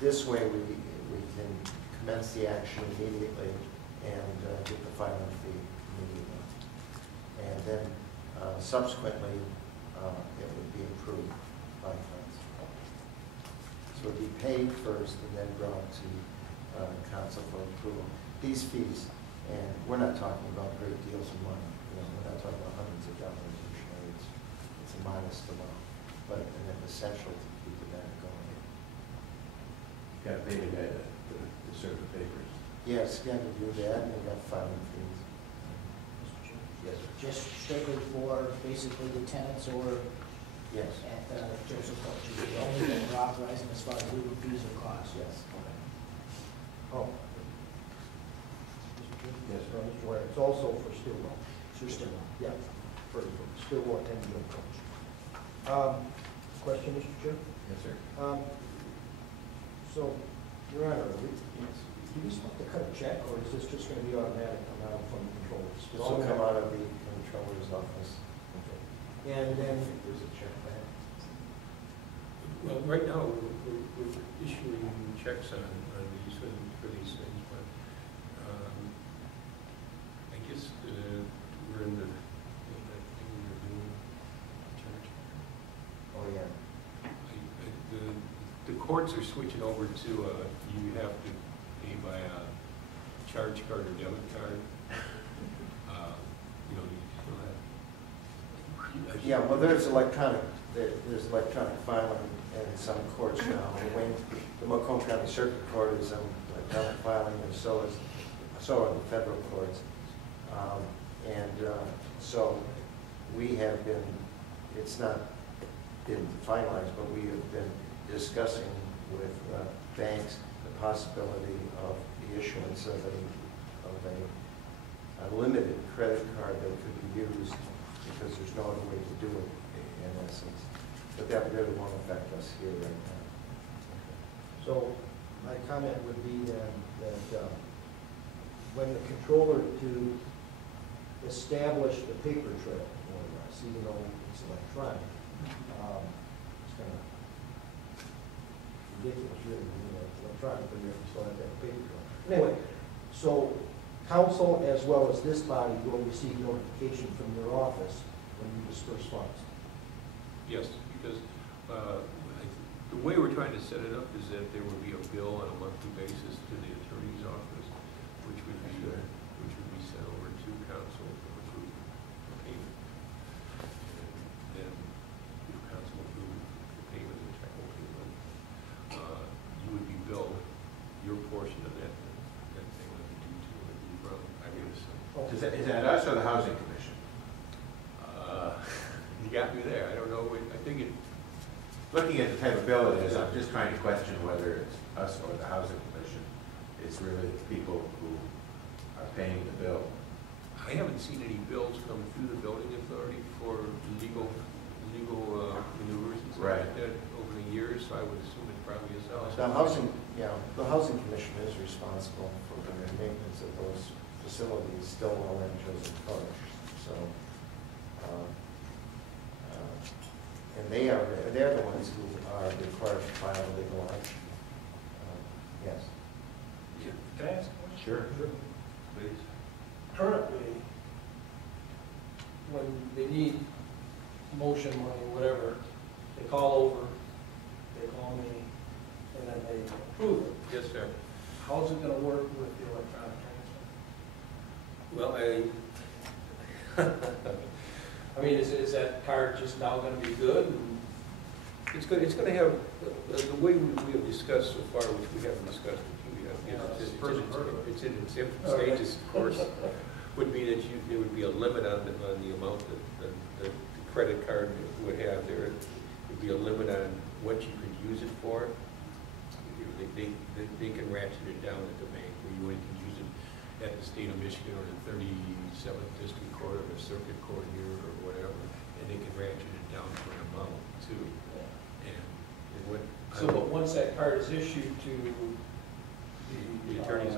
this way we can commence the action immediately and get the filing fee immediately. And then subsequently, it would be approved by council. So it would be paid first and then brought to council for approval. These fees, and we're not talking about great deals of money. We're not talking about hundreds of dollars each year. It's a modest amount, but an essential to keep the matter going. Got paid to get the certain papers. Yes, got to do that, and we got filing fees. Mr. Chair. Yes, sir. Just strictly for basically the tenants or Yes. at Joseph Coach, is the only thing we're authorizing as far as legal fees or costs? Yes. Oh. Yes, sir. Mr. Ware, it's also for Stillwell. Sure, still on. Yeah, for Stillwell and Joe Coach. Question, Mr. Chair? Yes, sir. So, Your Honor, do we supposed to cut a check, or is this just going to be automatic come out from the controllers? This will come out of the controller's office. Okay. And then, There's a check back. Well, right now, we're issuing checks on these, for these things, but I guess we're in that thing we're doing, charge. Oh, yeah. The courts are switching over to, you have to pay by a charge card or debit card. You know, you still have. Yeah, well, there's electronic filing in some courts now. The Macomb County Circuit Court is on appellate filing, and so are the federal courts. So we have been, it's not been finalized, but we have been discussing with banks the possibility of the issuance of a limited credit card that could be used, because there's no other way to do it in essence. But that really won't affect us here right now. So my comment would be then that when the controller to establish the paper trail, more or less, even though it's electronic, it's kind of ridiculous, really, it's electronic, but you still have to have a paper trail. Anyway, so council as well as this body will receive notification from your office when you disperse funds. Yes, because the way we're trying to set it up is that there will be a bill on a monthly basis to the attorney's office, which would be sent over to council for approval of payment. And then if council approves the payment, which I hope they will, you would be billed your portion of that thing would be due to you from, I guess. Is that us or the housing commission? You got me there. I don't know. I think it. Looking at the type of bill it is, I'm just trying to question whether it's us or the housing commission. It's really the people who are paying the bill. I haven't seen any bills come through the building authority for legal maneuvers and stuff Right. like that over the years, so I would assume it probably is us. The housing commission is responsible for the maintenance of those facilities, Stillwell and Joseph Coach. So, and they're the ones who are required to file a legal action. Yes. Can I ask a question? Sure. Please. Currently, when they need motion money, whatever, they call over, they call me, and then they approve it. Yes, sir. How's it gonna work with the electronic transfer? Well, I mean, is that card just now gonna be good? And it's going to have, the way we have discussed so far, which we haven't discussed with you yet, you know, it's in its infant stages, of course, would be that there would be a limit on the amount that the credit card would have there. There'd be a limit on what you could use it for. They can ratchet it down at the bank, where you only can use it at the state of Michigan or the 37th District Court or the Circuit Court here or whatever, and they can ratchet it down for an amount too. And what but once that card is issued to the attorney's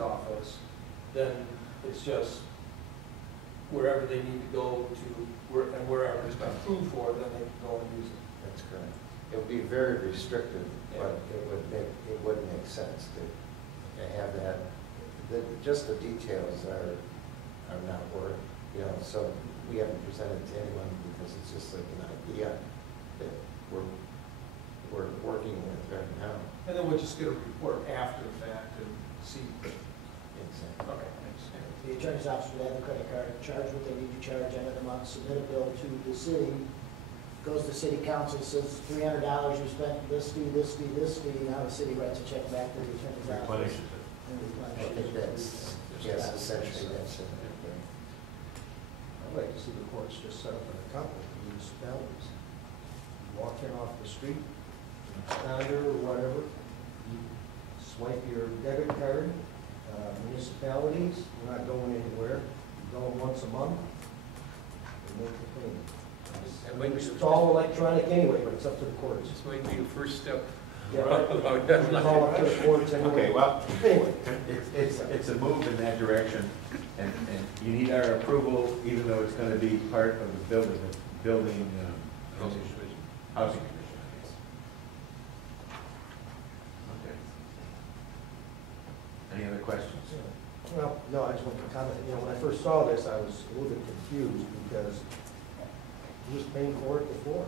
office, then it's just wherever they need to go to, and wherever it's been approved for, then they can go and use it. That's correct. It would be very restrictive, but it would make sense to have that. Just the details are not work, so we haven't presented it to anyone because it's just like an idea that we're working with right now. And then we'll just get a report after the fact and see. Exactly. Okay, thanks. The attorney's office would have the credit card, charge what they need to charge, end of the month, submit a bill to the city, goes to city council, says $300, you spent this fee, this fee, this fee, now the city writes a check back to the attorney's office. Replenishes it. And I replenishes think it. that's, yes, essentially that's it. I'd like to see the courts just set up an account with the municipalities. You walk in off the street, Honda or whatever, you swipe your debit card, municipalities, you're not going anywhere, you're going once a month, and make the payment. It's all electronic anyway, but it's up to the courts. this might be the first step. Yeah, it's all up to the courts anyway. Okay, well, Anyway, it's a move in that direction, and you need our approval, even though it's gonna be part of the building Housing division. housing commission, I guess. Okay. Any other questions? well, no, I just want to comment, when I first saw this, I was a little bit confused because who was paying for it before?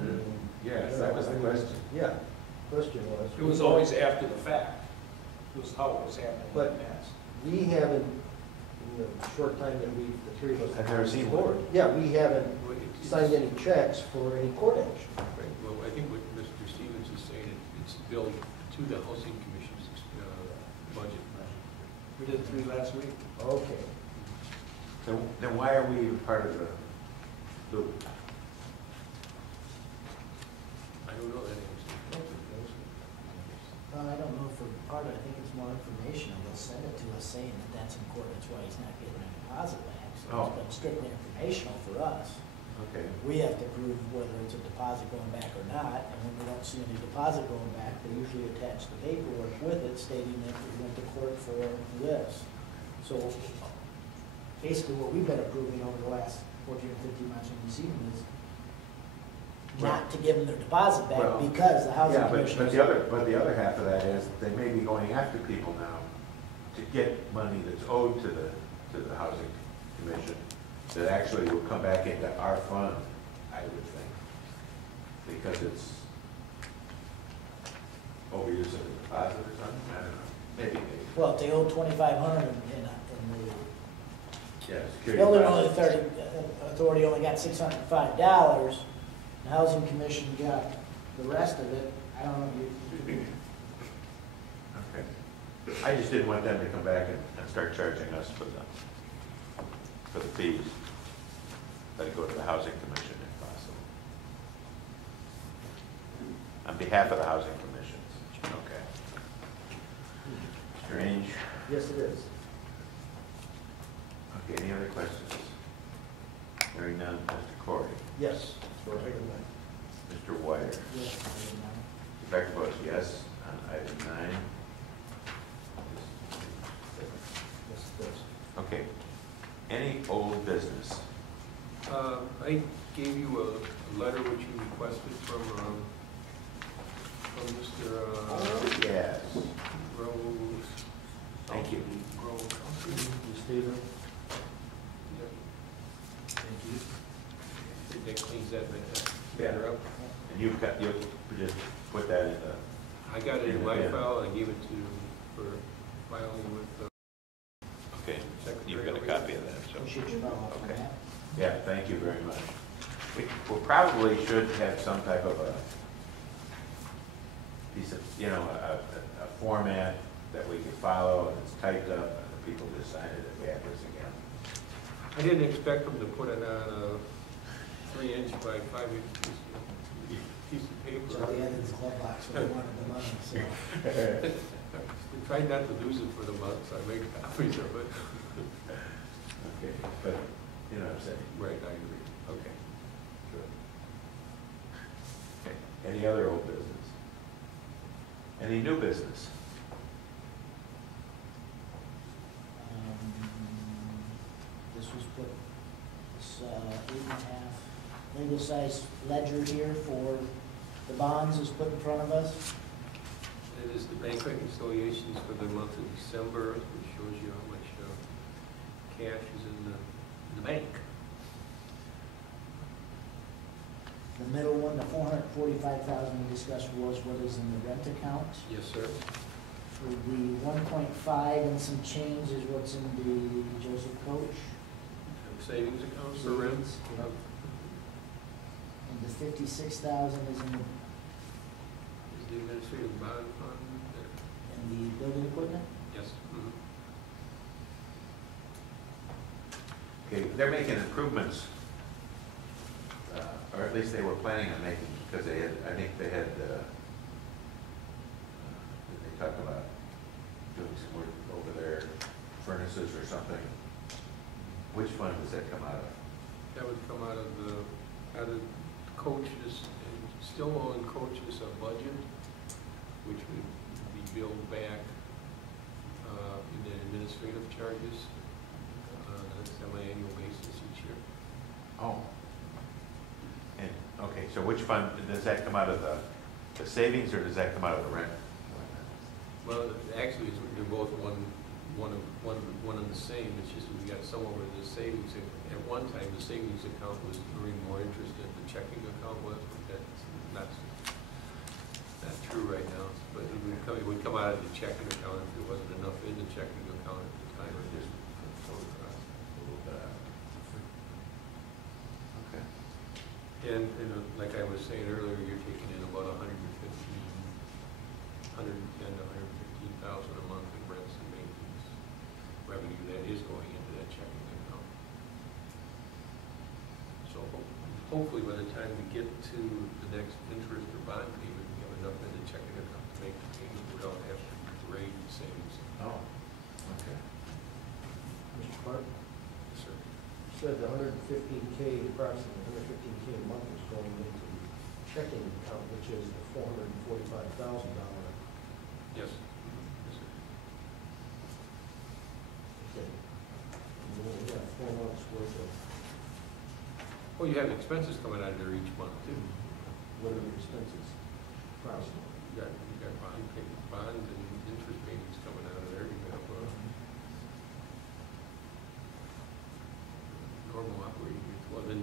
I mean, Yes, that was the question. Yeah, question was. It was always after the fact. It was how it was happening in But the past. we haven't in the short time that we, the three of us. I've never seen board. one. Yeah, we haven't Well, it's- signed any checks for any court action. Right, well, I think what Mr. Stevens is saying, it's billed to the housing commission's budget. We did 3 last week. Okay. Then why are we even part of the loop? I don't know that answer. I don't know for part of it, I think it's more informational. They'll send it to us saying that that's in court, that's why he's not getting a deposit back. So Oh. it's been strictly informational for us. Okay. We have to prove whether it's a deposit going back or not, and when we don't see any deposit going back, they usually attach the paperwork with it stating that we went to court for this. So basically what we've been approving over the last 14 or 15 months when we see them is not to give them their deposit back Well, because the housing Yeah, commission. but the other half of that is they may be going after people now to get money that's owed to the housing commission that actually will come back into our fund, I would think. Because it's overuse of the deposit or something, I don't know, maybe. Well, if they owe 2,500 and Yeah, the security building deposit. authority only got $605, the housing commission got the rest of it, I don't know, Okay. I just didn't want them to come back and start charging us for the fees. Let it go to the housing commission if possible. On behalf of the housing commissions. Okay. Strange. Yes, it is. Okay, any other questions? Hearing none, Mr. Corey, Yes, for item 9. Mr. Wire, yeah, Dr. Bush, yes, on item 9. Yes, it does. Okay. Any old business? I gave you a letter which you requested from Mr. Yes. Rose. Thank you. Rose. You, Stephen? Yep. Thank you. I think that cleans that matter up. And you'll just put that in the, I got it in my file, I gave it to, for filing with okay, Secretary. you've got a copy of that, so. we should follow up on Okay. that. Yeah, thank you very much. We probably should have some type of a piece of, a format that we can follow, and it's typed up, and the people decided that we have this again. I didn't expect them to put it on a 3-inch by 5-inch piece of paper. So at the end of the club box, we wanted the money, so. We tried not to lose it for the month, so I made copies of it. Okay, but, you know what I'm saying? Right, I agree. Okay. Good. Okay, any other old business? Any new business? This was put, this 8.5 legal size ledger here for the bonds is put in front of us. It is the bank reconciliations for the month of December, which shows you how much cash is in the bank. The middle one, the 445,000 we discussed was what is in the rent account. Yes, sir. For the 1.5 and some change is what's in the Joseph Coach. Savings accounts for rents. Yep. And the 56,000 is in Is the administrative bond fund there? the building equipment. Yes. Mhm. Okay, they're making improvements, or at least they were planning on making, because they had, I think they had, they talked about doing some work over there, furnaces or something. Which fund does that come out of? That would come out of coaches, and still owing coaches a budget, which would be billed back in the administrative charges. That's on my annual basis each year. Oh. And, okay, so which fund, does that come out of the savings, or does that come out of the rent? Well, actually, they're both one and the same. It's just we got some over the savings. At one time, the savings account was earning more interest than the checking account was, but that's not true right now. But it would come out of the checking account if there wasn't enough in the checking account at the time. Just, so road across. A little bit out. Okay. And like I was saying earlier, you're taking in about 110 to 115,000 a month in rents and maintenance revenue that is going into that checking account. So hopefully by the time we get to the next interest or bond payment, we have enough in the checking account to make the payment without having to raise savings. Oh, okay. Mr. Clark? Yes, sir. You said the 115K, approximately 115K a month is going into the checking account, which is the $445,000. Yes. Yes, sir. Okay. And then we got 4 months worth of, Well, you have expenses coming out of there each month too. what are the expenses? Approximately. You got bond and interest payments coming out of there. You have normal operating, well, then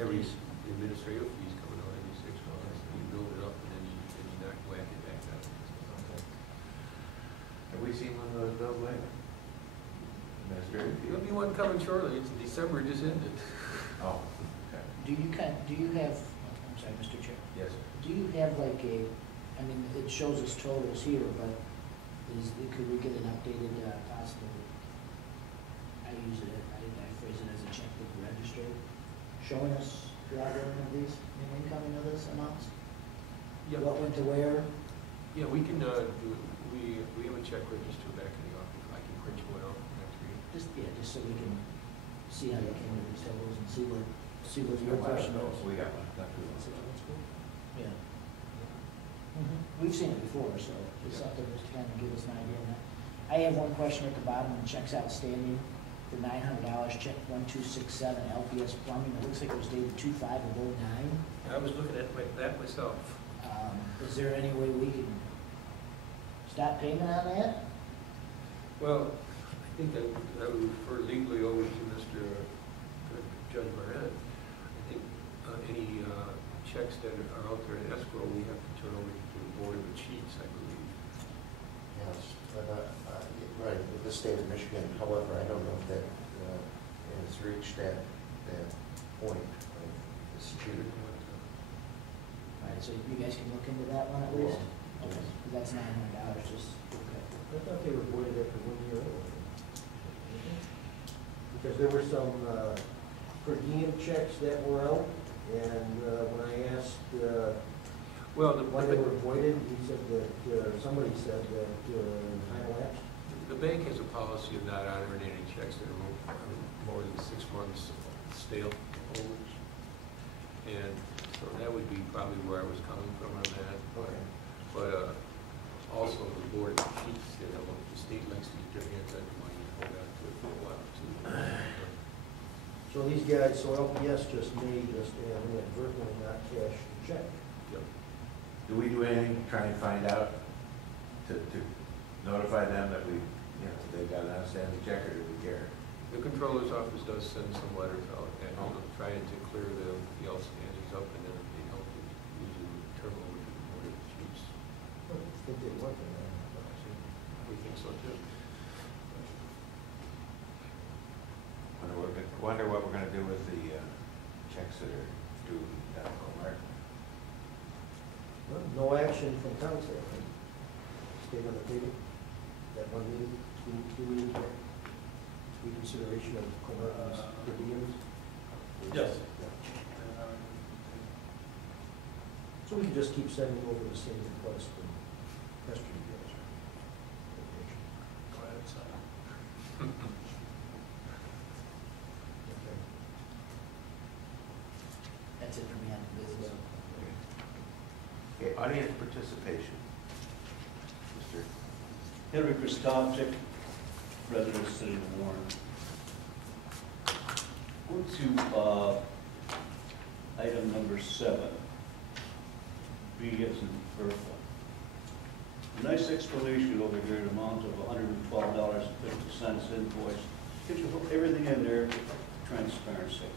every administrative fees coming out every 6 months. You build it up and then you knock whack it back out. Okay. Have we seen one of those bills lately? Administrative fee? There'll be one coming shortly. It's December just ended. Oh, okay. Do you have, I'm sorry, Mr. Chair, Yes, sir. do you have like a, I mean, it shows us totals here, but could we get an updated, possible, I phrase it as a checkbook register, showing us the outgoing of these, and incoming of this amounts? Yeah. What went to where? Yeah, we can we have a check register back in the office. I can print you one out next week. Just so we can see how you came to these totals and see what your question is. We got one. Not too long. Yeah. We've seen it before, so it's something just to kind of give us an idea. I have one question at the bottom, and checks outstanding for $900, check 1267 LPS Plumbing. It looks like it was dated 2/5 of 09. I was looking at that myself. Is there any way we can stop payment on that? Well, I think I would refer legally over to Mr. Judge Barrett. I think any checks that are out there in escrow, we have to turn over to the Board of Chiefs, I believe. Yes, but, right, with the state of Michigan, however, I don't know if that has reached that point of dispute. All right, so you guys can look into that one at least? Okay, 'cause that's $900, just, okay. I thought they were voided after 1 year anyway. Because there were some per diem checks that were out, and when I asked Well, why they were voided, he said that, somebody said that time elapsed. the bank has a policy of not honoring any checks that are more than 6 months stale old. And so that would be probably where I was coming from on that. Okay. But also the Board of Chiefs, the state likes to get their hands on the money and hold on to it for a while too. So these guys, so LPS just made just inadvertently not cash the check. Yep. Do we do anything to try and find out, to notify them that they've got an outstanding check, or do we care? The controller's office does send some letters out and trying to clear the outstandings up, and then they help usually turn over to the Board of Chiefs. I think they went there. We think so too. Wonder what we're gonna do with the checks that are due down in March. Well, no action from council. Stayed on the table. That one meeting, two meetings there. Reconsideration of Comartin's per diems. Yes. So we can just keep sending over the same request and pester you guys. Go ahead, son. Okay. That's it for me on the business. Okay, audience participation. Mr. Henry Christopczyk, resident of the City of Warren. Go to item number 7. B as in Bertha. A nice explanation over here, an amount of $112.50 invoice. Get you everything in there, transparency.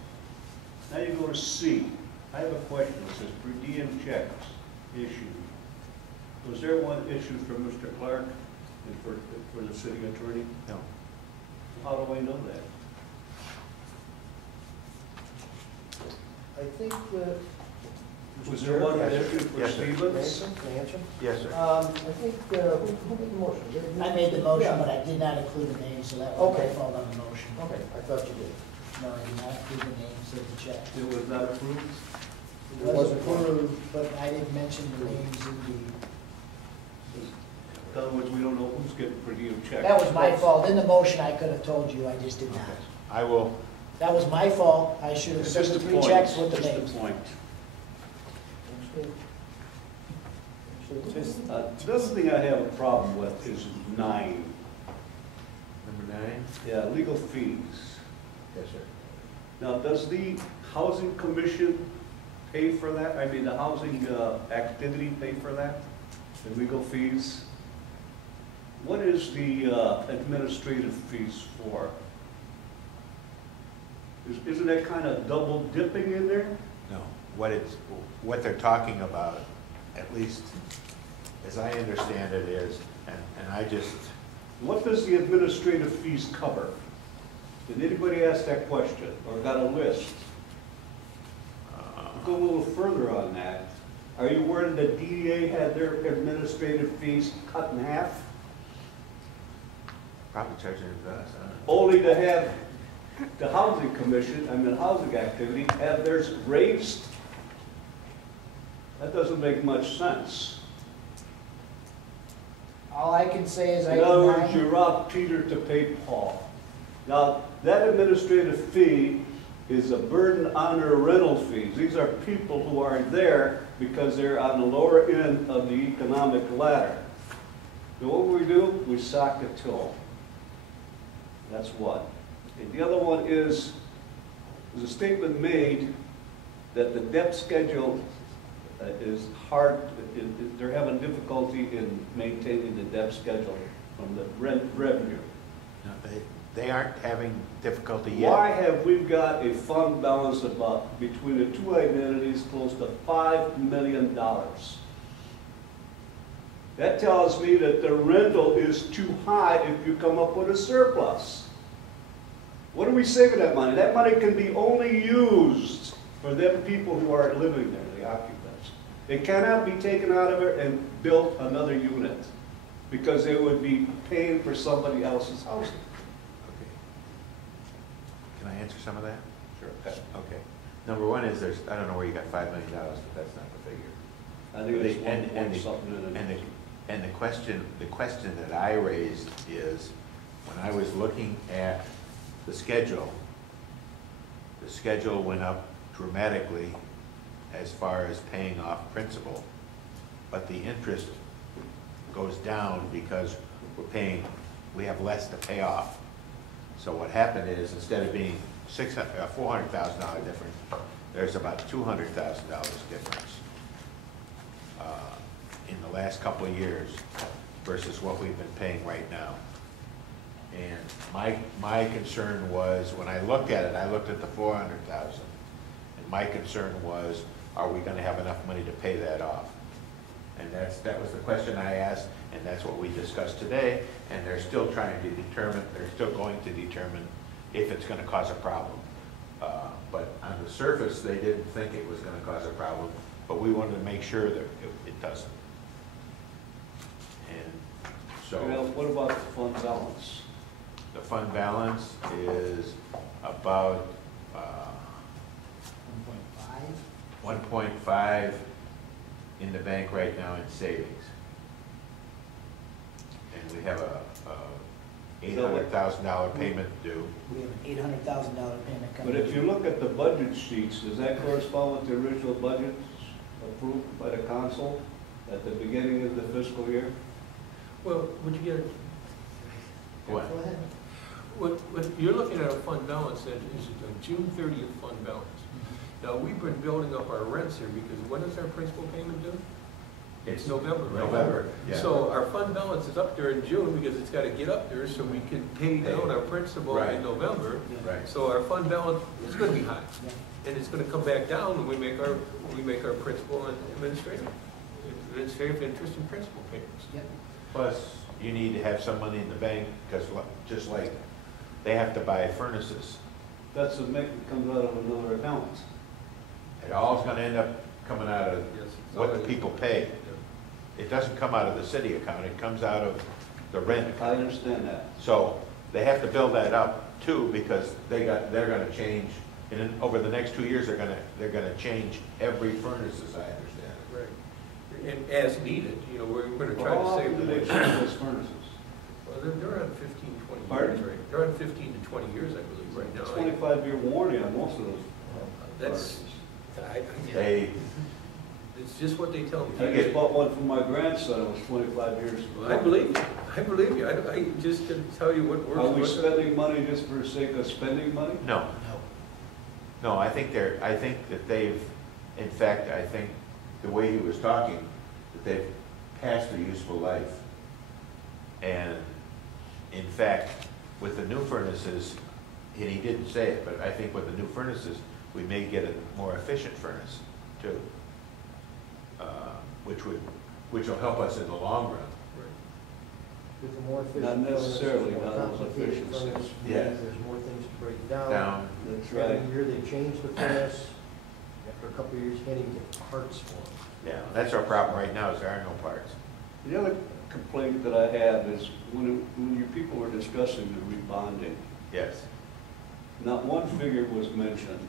Now you go to C. I have a question. It says per diem checks issued. Was there one issued for Mr. Clark and for the city attorney? No. how do I know that? I think that. Was there one Yes, issue for Yes, sir. Stevens? Can I answer? Yes, sir. I think, who made the motion? I made the motion, Yeah. but I did not include the name, so that was my Okay. fault on the motion. Okay, I thought you did. No, I did not include the names of the check. It was not approved? It was approved, but I didn't mention the names in In other words, we don't know who's getting per diem the, check. that was my fault. In the motion, I could have told you, I just did not. I will, That was my fault. I should have It's sent just the a 3 point, checks with the just a names. point. Actually, The other thing I have a problem with is 9. number 9? Yeah, legal fees. Yes, sir. Now, does the housing commission pay for that? I mean, the housing activity pay for that? The legal fees? What is the administrative fees for? Isn't that kind of double dipping in there? No, what they're talking about, at least as I understand it is, and I just, What does the administrative fees cover? Did anybody ask that question or got a list? Go a little further on that. Are you aware that DDA had their administrative fees cut in half? probably charging it to us, huh? Only to have the housing commission, I mean, housing activity, have theirs raised? That doesn't make much sense. All I can say is I In other did words, you not. rob Peter to pay Paul. Now, that administrative fee is a burden on their rental fees. These are people who are there because they're on the lower end of the economic ladder. So what do? We sock a till. That's one. And the other one is, there's a statement made that the debt schedule is hard, they're having difficulty in maintaining the debt schedule from the rent revenue. No, they aren't having difficulty yet. Why have we got a fund balance about, between the two identities, close to $5 million? That tells me that the rental is too high if you come up with a surplus. What are we saving that money? That money can be only used for them people who are living there, the occupants. It cannot be taken out of it and built another unit because they would be paying for somebody else's housing. Okay. Can I answer some of that? Sure. Okay. Number one is I don't know where you got $5 million, but that's not the figure. I think it's And- one point something. And the question that I raised is, when I was looking at the schedule went up dramatically as far as paying off principal, but the interest goes down because we have less to pay off. So what happened is, instead of being $400,000 difference, there's about $200,000 difference in the last couple of years versus what we've been paying right now. And my concern was, when I looked at it, I looked at the $400,000, and my concern was, are we gonna have enough money to pay that off? And that was the question I asked, and that's what we discussed today, and they're still trying to determine, they're still going to determine if it's gonna cause a problem. But on the surface, they didn't think it was gonna cause a problem, but we wanted to make sure that it doesn't. And so. Well, what about the fund balance? The fund balance is about 1.5 in the bank right now in savings. And we have a $800,000 payment due. We have an $800,000 payment coming. But if you look at the budget sheets, does that correspond with the original budget approved by the council at the beginning of the fiscal year? Well, would you get, What? Go ahead. what, you're looking at a fund balance that is a June 30th fund balance. Now, we've been building up our rents here because when is our principal payment due? It's November, right? November, yeah. So our fund balance is up there in June because it's got to get up there so we can pay down our principal Right. in November. Right. So our fund balance is going to be high. Yeah. And it's going to come back down when we make our principal and administrative interest and principal payments. Yep. Plus, you need to have some money in the bank, because just like they have to buy furnaces. That's a make that comes out of another account. It all's gonna end up coming out of Yes, it's what the already- people pay. Yeah. It doesn't come out of the city account, it comes out of the rent I account. understand that. So they have to build that up too, because they're gonna change, and then over the next 2 years, they're gonna change every furnace, as I understand it. Right. And as needed, you know, we're gonna try How to often save do the they money. change those furnaces? Well, they're on 15, 20 years, Pardon? right? They're on 15 to 20 years, I believe, right now. 25-year warranty on most of those. That's, They, it's just what they tell me. I just bought one for my grandson, it was 25 years. I believe you, I believe you. I just can tell you what works. Are we what- spending money just for the sake of spending money? no, no, I think that they've, in fact, I think the way he was talking, that they've passed their useful life. And in fact, with the new furnaces, and he didn't say it, but I think with the new furnaces, we may get a more efficient furnace too. Which will help us in the long run. With the more efficient Not furnace, necessarily more not as complicated efficient, furnace, yeah. there's more things to break down. Down, That's right. Every year they change the furnace, after a couple of years, you can't even get parts for them. yeah, that's our problem right now, is there are no parts. The other complaint that I have is when your people were discussing the rebonding, Yes. not one figure was mentioned.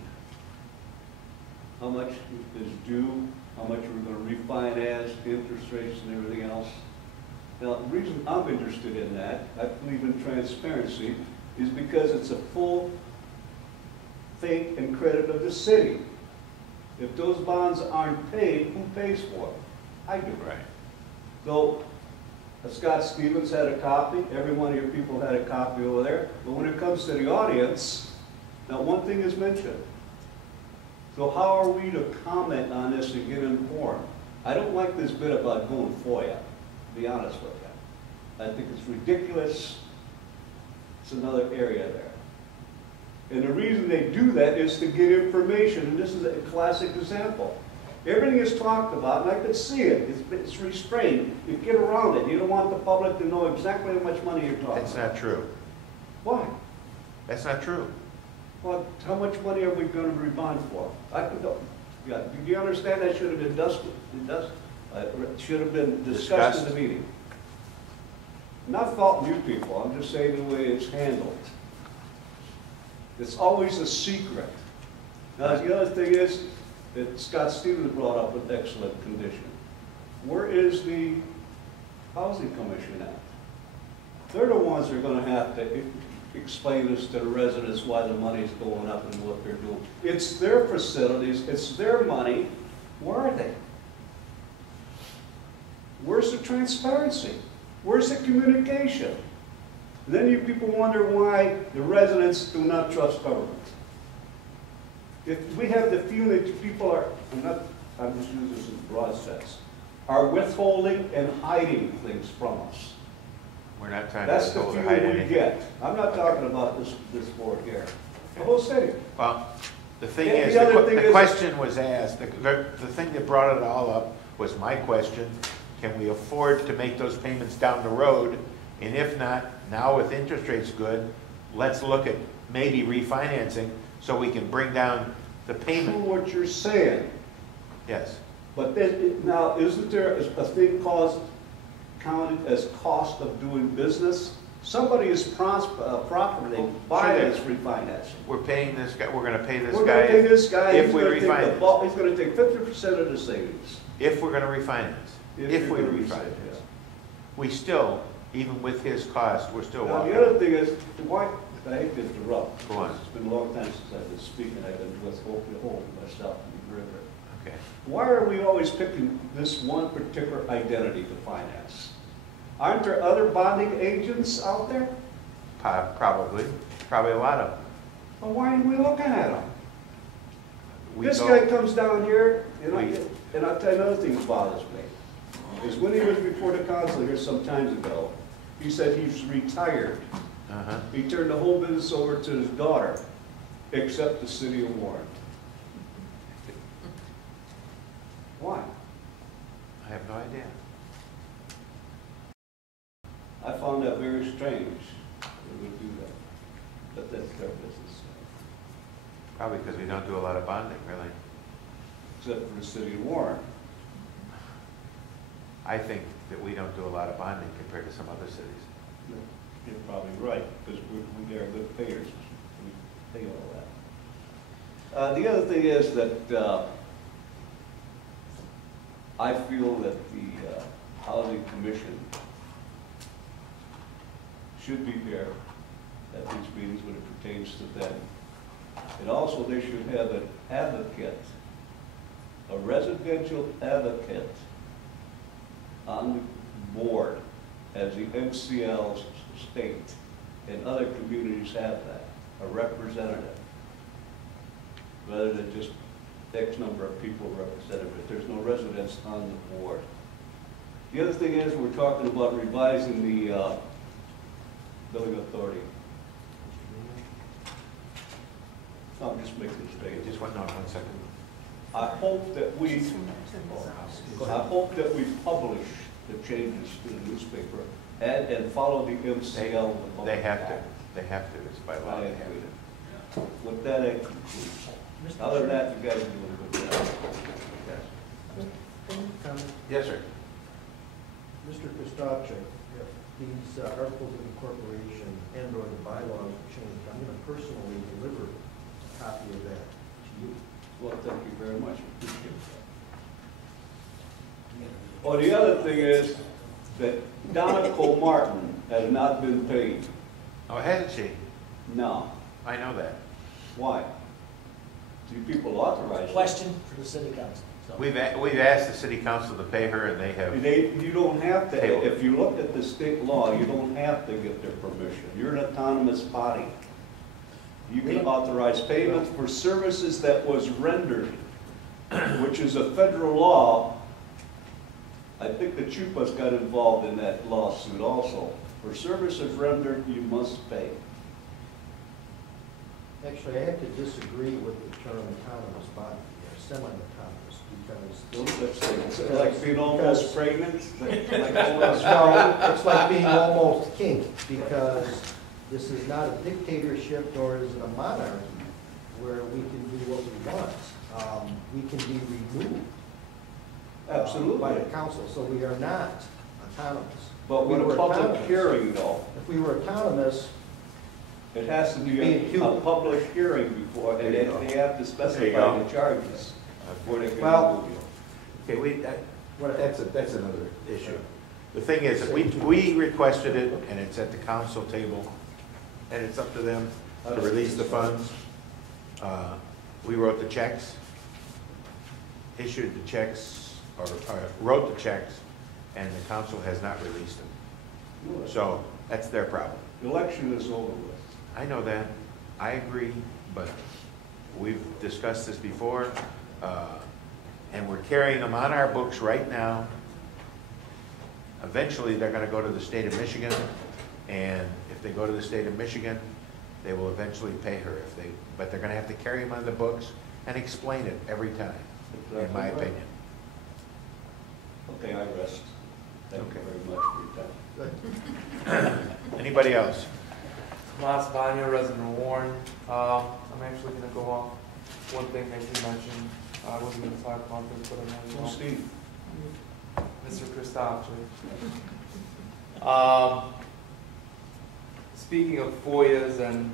How much is due, how much we're gonna refinance, the interest rates and everything else. Now, the reason I'm interested in that, I believe in transparency, is because it's a full faith and credit of the city. If those bonds aren't paid, who pays for it? I do. Right. So, Scott Stevens had a copy, every one of your people had a copy over there, but when it comes to the audience, not one thing is mentioned. So how are we to comment on this and get informed? I don't like this bit about going FOIA, to be honest with you. I think it's ridiculous. It's another area there. And the reason they do that is to get information, and this is a classic example. Everything is talked about, and I could see it. It's restrained. You get around it. You don't want the public to know exactly how much money you're talking That's about. not true. Why? That's not true. Well, how much money are we going to rebond for? I could go, yeah, do you understand that should have been should have been discussed in the meeting? Not faulting you people, I'm just saying the way it's handled. It's always a secret. Now, the other thing is, that Scott Stevens brought up an excellent condition. Where is the Housing Commission at? They're the ones that are going to have to explain this to the residents why the money's going up and what they're doing. It's their facilities, it's their money. Where are they? Where's the transparency? Where's the communication? And then you people wonder why the residents do not trust government. If we have the feeling that people are, I'm just using this in broad sense, are withholding and hiding things from us. We're not trying to That's the withhold or hide feeling we anything. get. I'm not talking about this board here. The whole city. Well, the thing And is, the other thing the is- question was asked, the thing that brought it all up was my question, can we afford to make those payments down the road? And if not, now with interest rates good, let's look at maybe refinancing so we can bring down the I know payment. what you're saying, Yes, but then, now, isn't there a thing counted as cost of doing business? Somebody is profiting by Sure. this refinancing. we're paying this guy, we're gonna pay this We're gonna guy pay this guy, if he's we gonna take the refinance. bulk, he's gonna take 50% of the savings. If we're gonna refinance, if we you're gonna refinance. yeah. We still, even with his cost, we're still Now, walking. the other thing is, why, I hate to interrupt. Go on. It's been a long time since I've been speaking, I've been withholding myself from the river. Okay. Why are we always picking this one particular identity to finance? Aren't there other bonding agents out there? Probably a lot of them. Well, why aren't we looking at them? We This go- guy comes down here, and We- I'll tell you another thing that bothers me, is when he was before the council here some times ago, he said he's retired. Uh-huh. He turned the whole business over to his daughter, except the city of Warren. Why? I have no idea. I found that very strange, that he would do that. but that's their business, Probably because we don't do a lot of bonding, really. except for the city of Warren. I think that we don't do a lot of bonding compared to some other cities. You're probably right, because we are good payers. We pay all that. The other thing is that I feel that the Housing Commission should be here at these meetings when it pertains to them. And also, they should have an advocate, a residential advocate on the board, as the MCLs state, and other communities have that, a representative, rather than just X number of people represented, but there's no residents on the board. The other thing is, we're talking about revising the building authority. No, I'm just making a statement. Just one second. I hope that we publish the changes to the newspaper and follow the MCL. They have to. They have to. It's by law. I They have agree. to. With that, I conclude. Other than that, you guys are doing a good job. Comment? Yes, sir. Mr. Christopher, if these articles of incorporation and or the bylaws are changed, I'm going to personally deliver a copy of that to you. Well, thank you very much. Appreciate that. Well, the other thing is that Donna Cole Martin has not been paid. Oh, hasn't she? No. I know that. Why? Do you people authorize it? Question for the city council. So, We've asked the city council to pay her, and they have. You don't have to, if you look at the state law, you don't have to get their permission. You're an autonomous body. You can authorize payments for services that was rendered, which is a federal law. I think the Chupas got involved in that lawsuit also. For services rendered, you must pay. Actually, I have to disagree with the term autonomous body, or semi-autonomous, because It's like being almost pregnant. Like almost no, it's like being almost king, because this is not a dictatorship, nor is it a monarchy, where we can do what we want. We can be removed Absolutely. by the council, so we are not autonomous. But If we with were a public autonomous- hearing though, If we were autonomous, it has to be Being a public hearing before, and There you go. they have to There you specify go. the charges before they can Well- remove you. Okay, what, that's another issue. The thing is, that we requested it, and it's at the council table, and it's up to them to release the funds. We wrote the checks, issued the checks, or wrote the checks, and the council has not released them. So that's their problem. The election is over with. I know that, I agree, but we've discussed this before, and we're carrying them on our books right now. Eventually, they're gonna go to the state of Michigan, and if they go to the state of Michigan, they will eventually pay her but they're gonna have to carry them on the books and explain it every time, in my Exactly right. opinion. Okay, I rest. Thank you Okay. very much for your time. Anybody else? Tomas Vanya, resident of Warren. I'm actually going to go off one thing that you mentioned. I wasn't going to talk about this, but I might as well. Steve. Mr. Christopher. Speaking of FOIAs and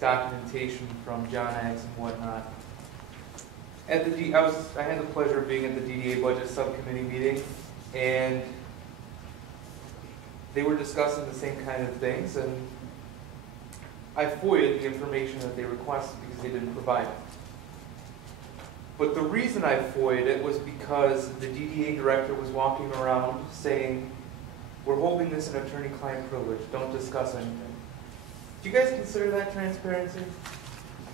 documentation from John Acts and whatnot, at the I had the pleasure of being at the DDA budget subcommittee meeting, and they were discussing the same kind of things, and I FOIA'd the information that they requested because they didn't provide it. But the reason I FOIA'd it was because the DDA director was walking around saying, we're holding this in attorney-client privilege, don't discuss anything. Do you guys consider that transparency?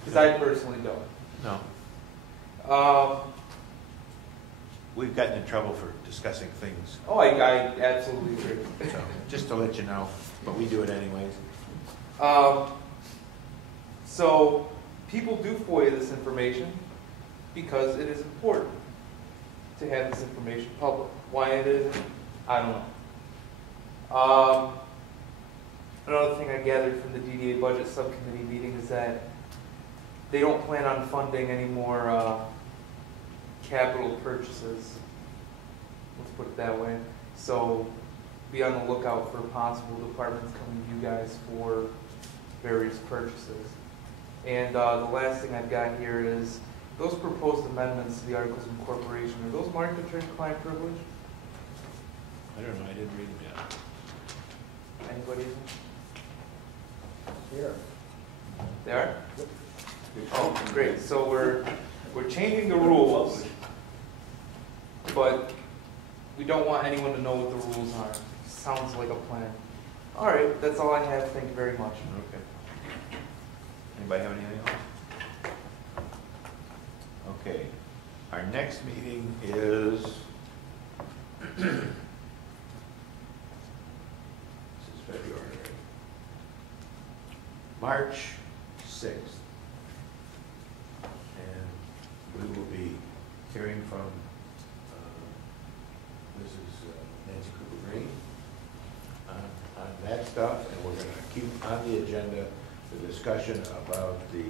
Because I personally don't. No. We've gotten in trouble for discussing things, Oh, I absolutely agree. so just to let you know, but we do it anyways. So people do FOIA this information because it is important to have this information public. Why it isn't, I don't know. Another thing I I gathered from the DDA budget subcommittee meeting is that they don't plan on funding any more capital purchases. Let's put it that way. So be on the lookout for possible departments coming to you guys for various purchases. And the last thing I've got here is those proposed amendments to the Articles of Incorporation, are those marked attorney-client privilege? I don't know, I didn't read them yet. Anybody? Here. They are? Oh, great. So we're changing the rules, but we don't want anyone to know what the rules are. Sounds like a plan. All right, that's all I have. Thank you very much. Okay. Anybody have anything else? Okay, our next meeting is, this is February, March 6th. And we will be hearing from Mrs. Nancy Cooper Green on that stuff, and we're gonna keep on the agenda the discussion about the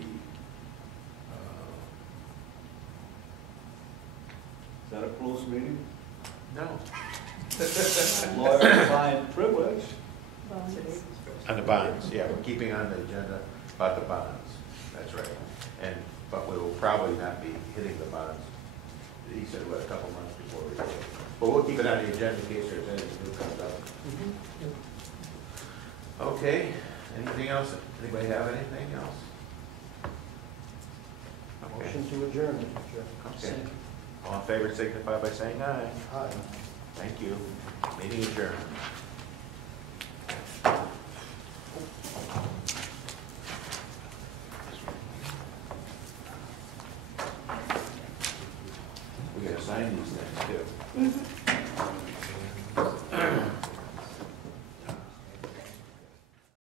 Is that a closed meeting? no. Lawyer-client privilege. On the bonds, yeah, we're keeping on the agenda about the bonds, that's right. But we will probably not be hitting the bonds. He said, what, a couple months before we do it. But we'll keep it on the agenda in case there's anything new comes up. Okay, anything else? Anybody have anything else? Okay. Motion to adjourn, Mr. Chair. Okay. All in favor signify by saying aye. Aye. Thank you. Meeting adjourned.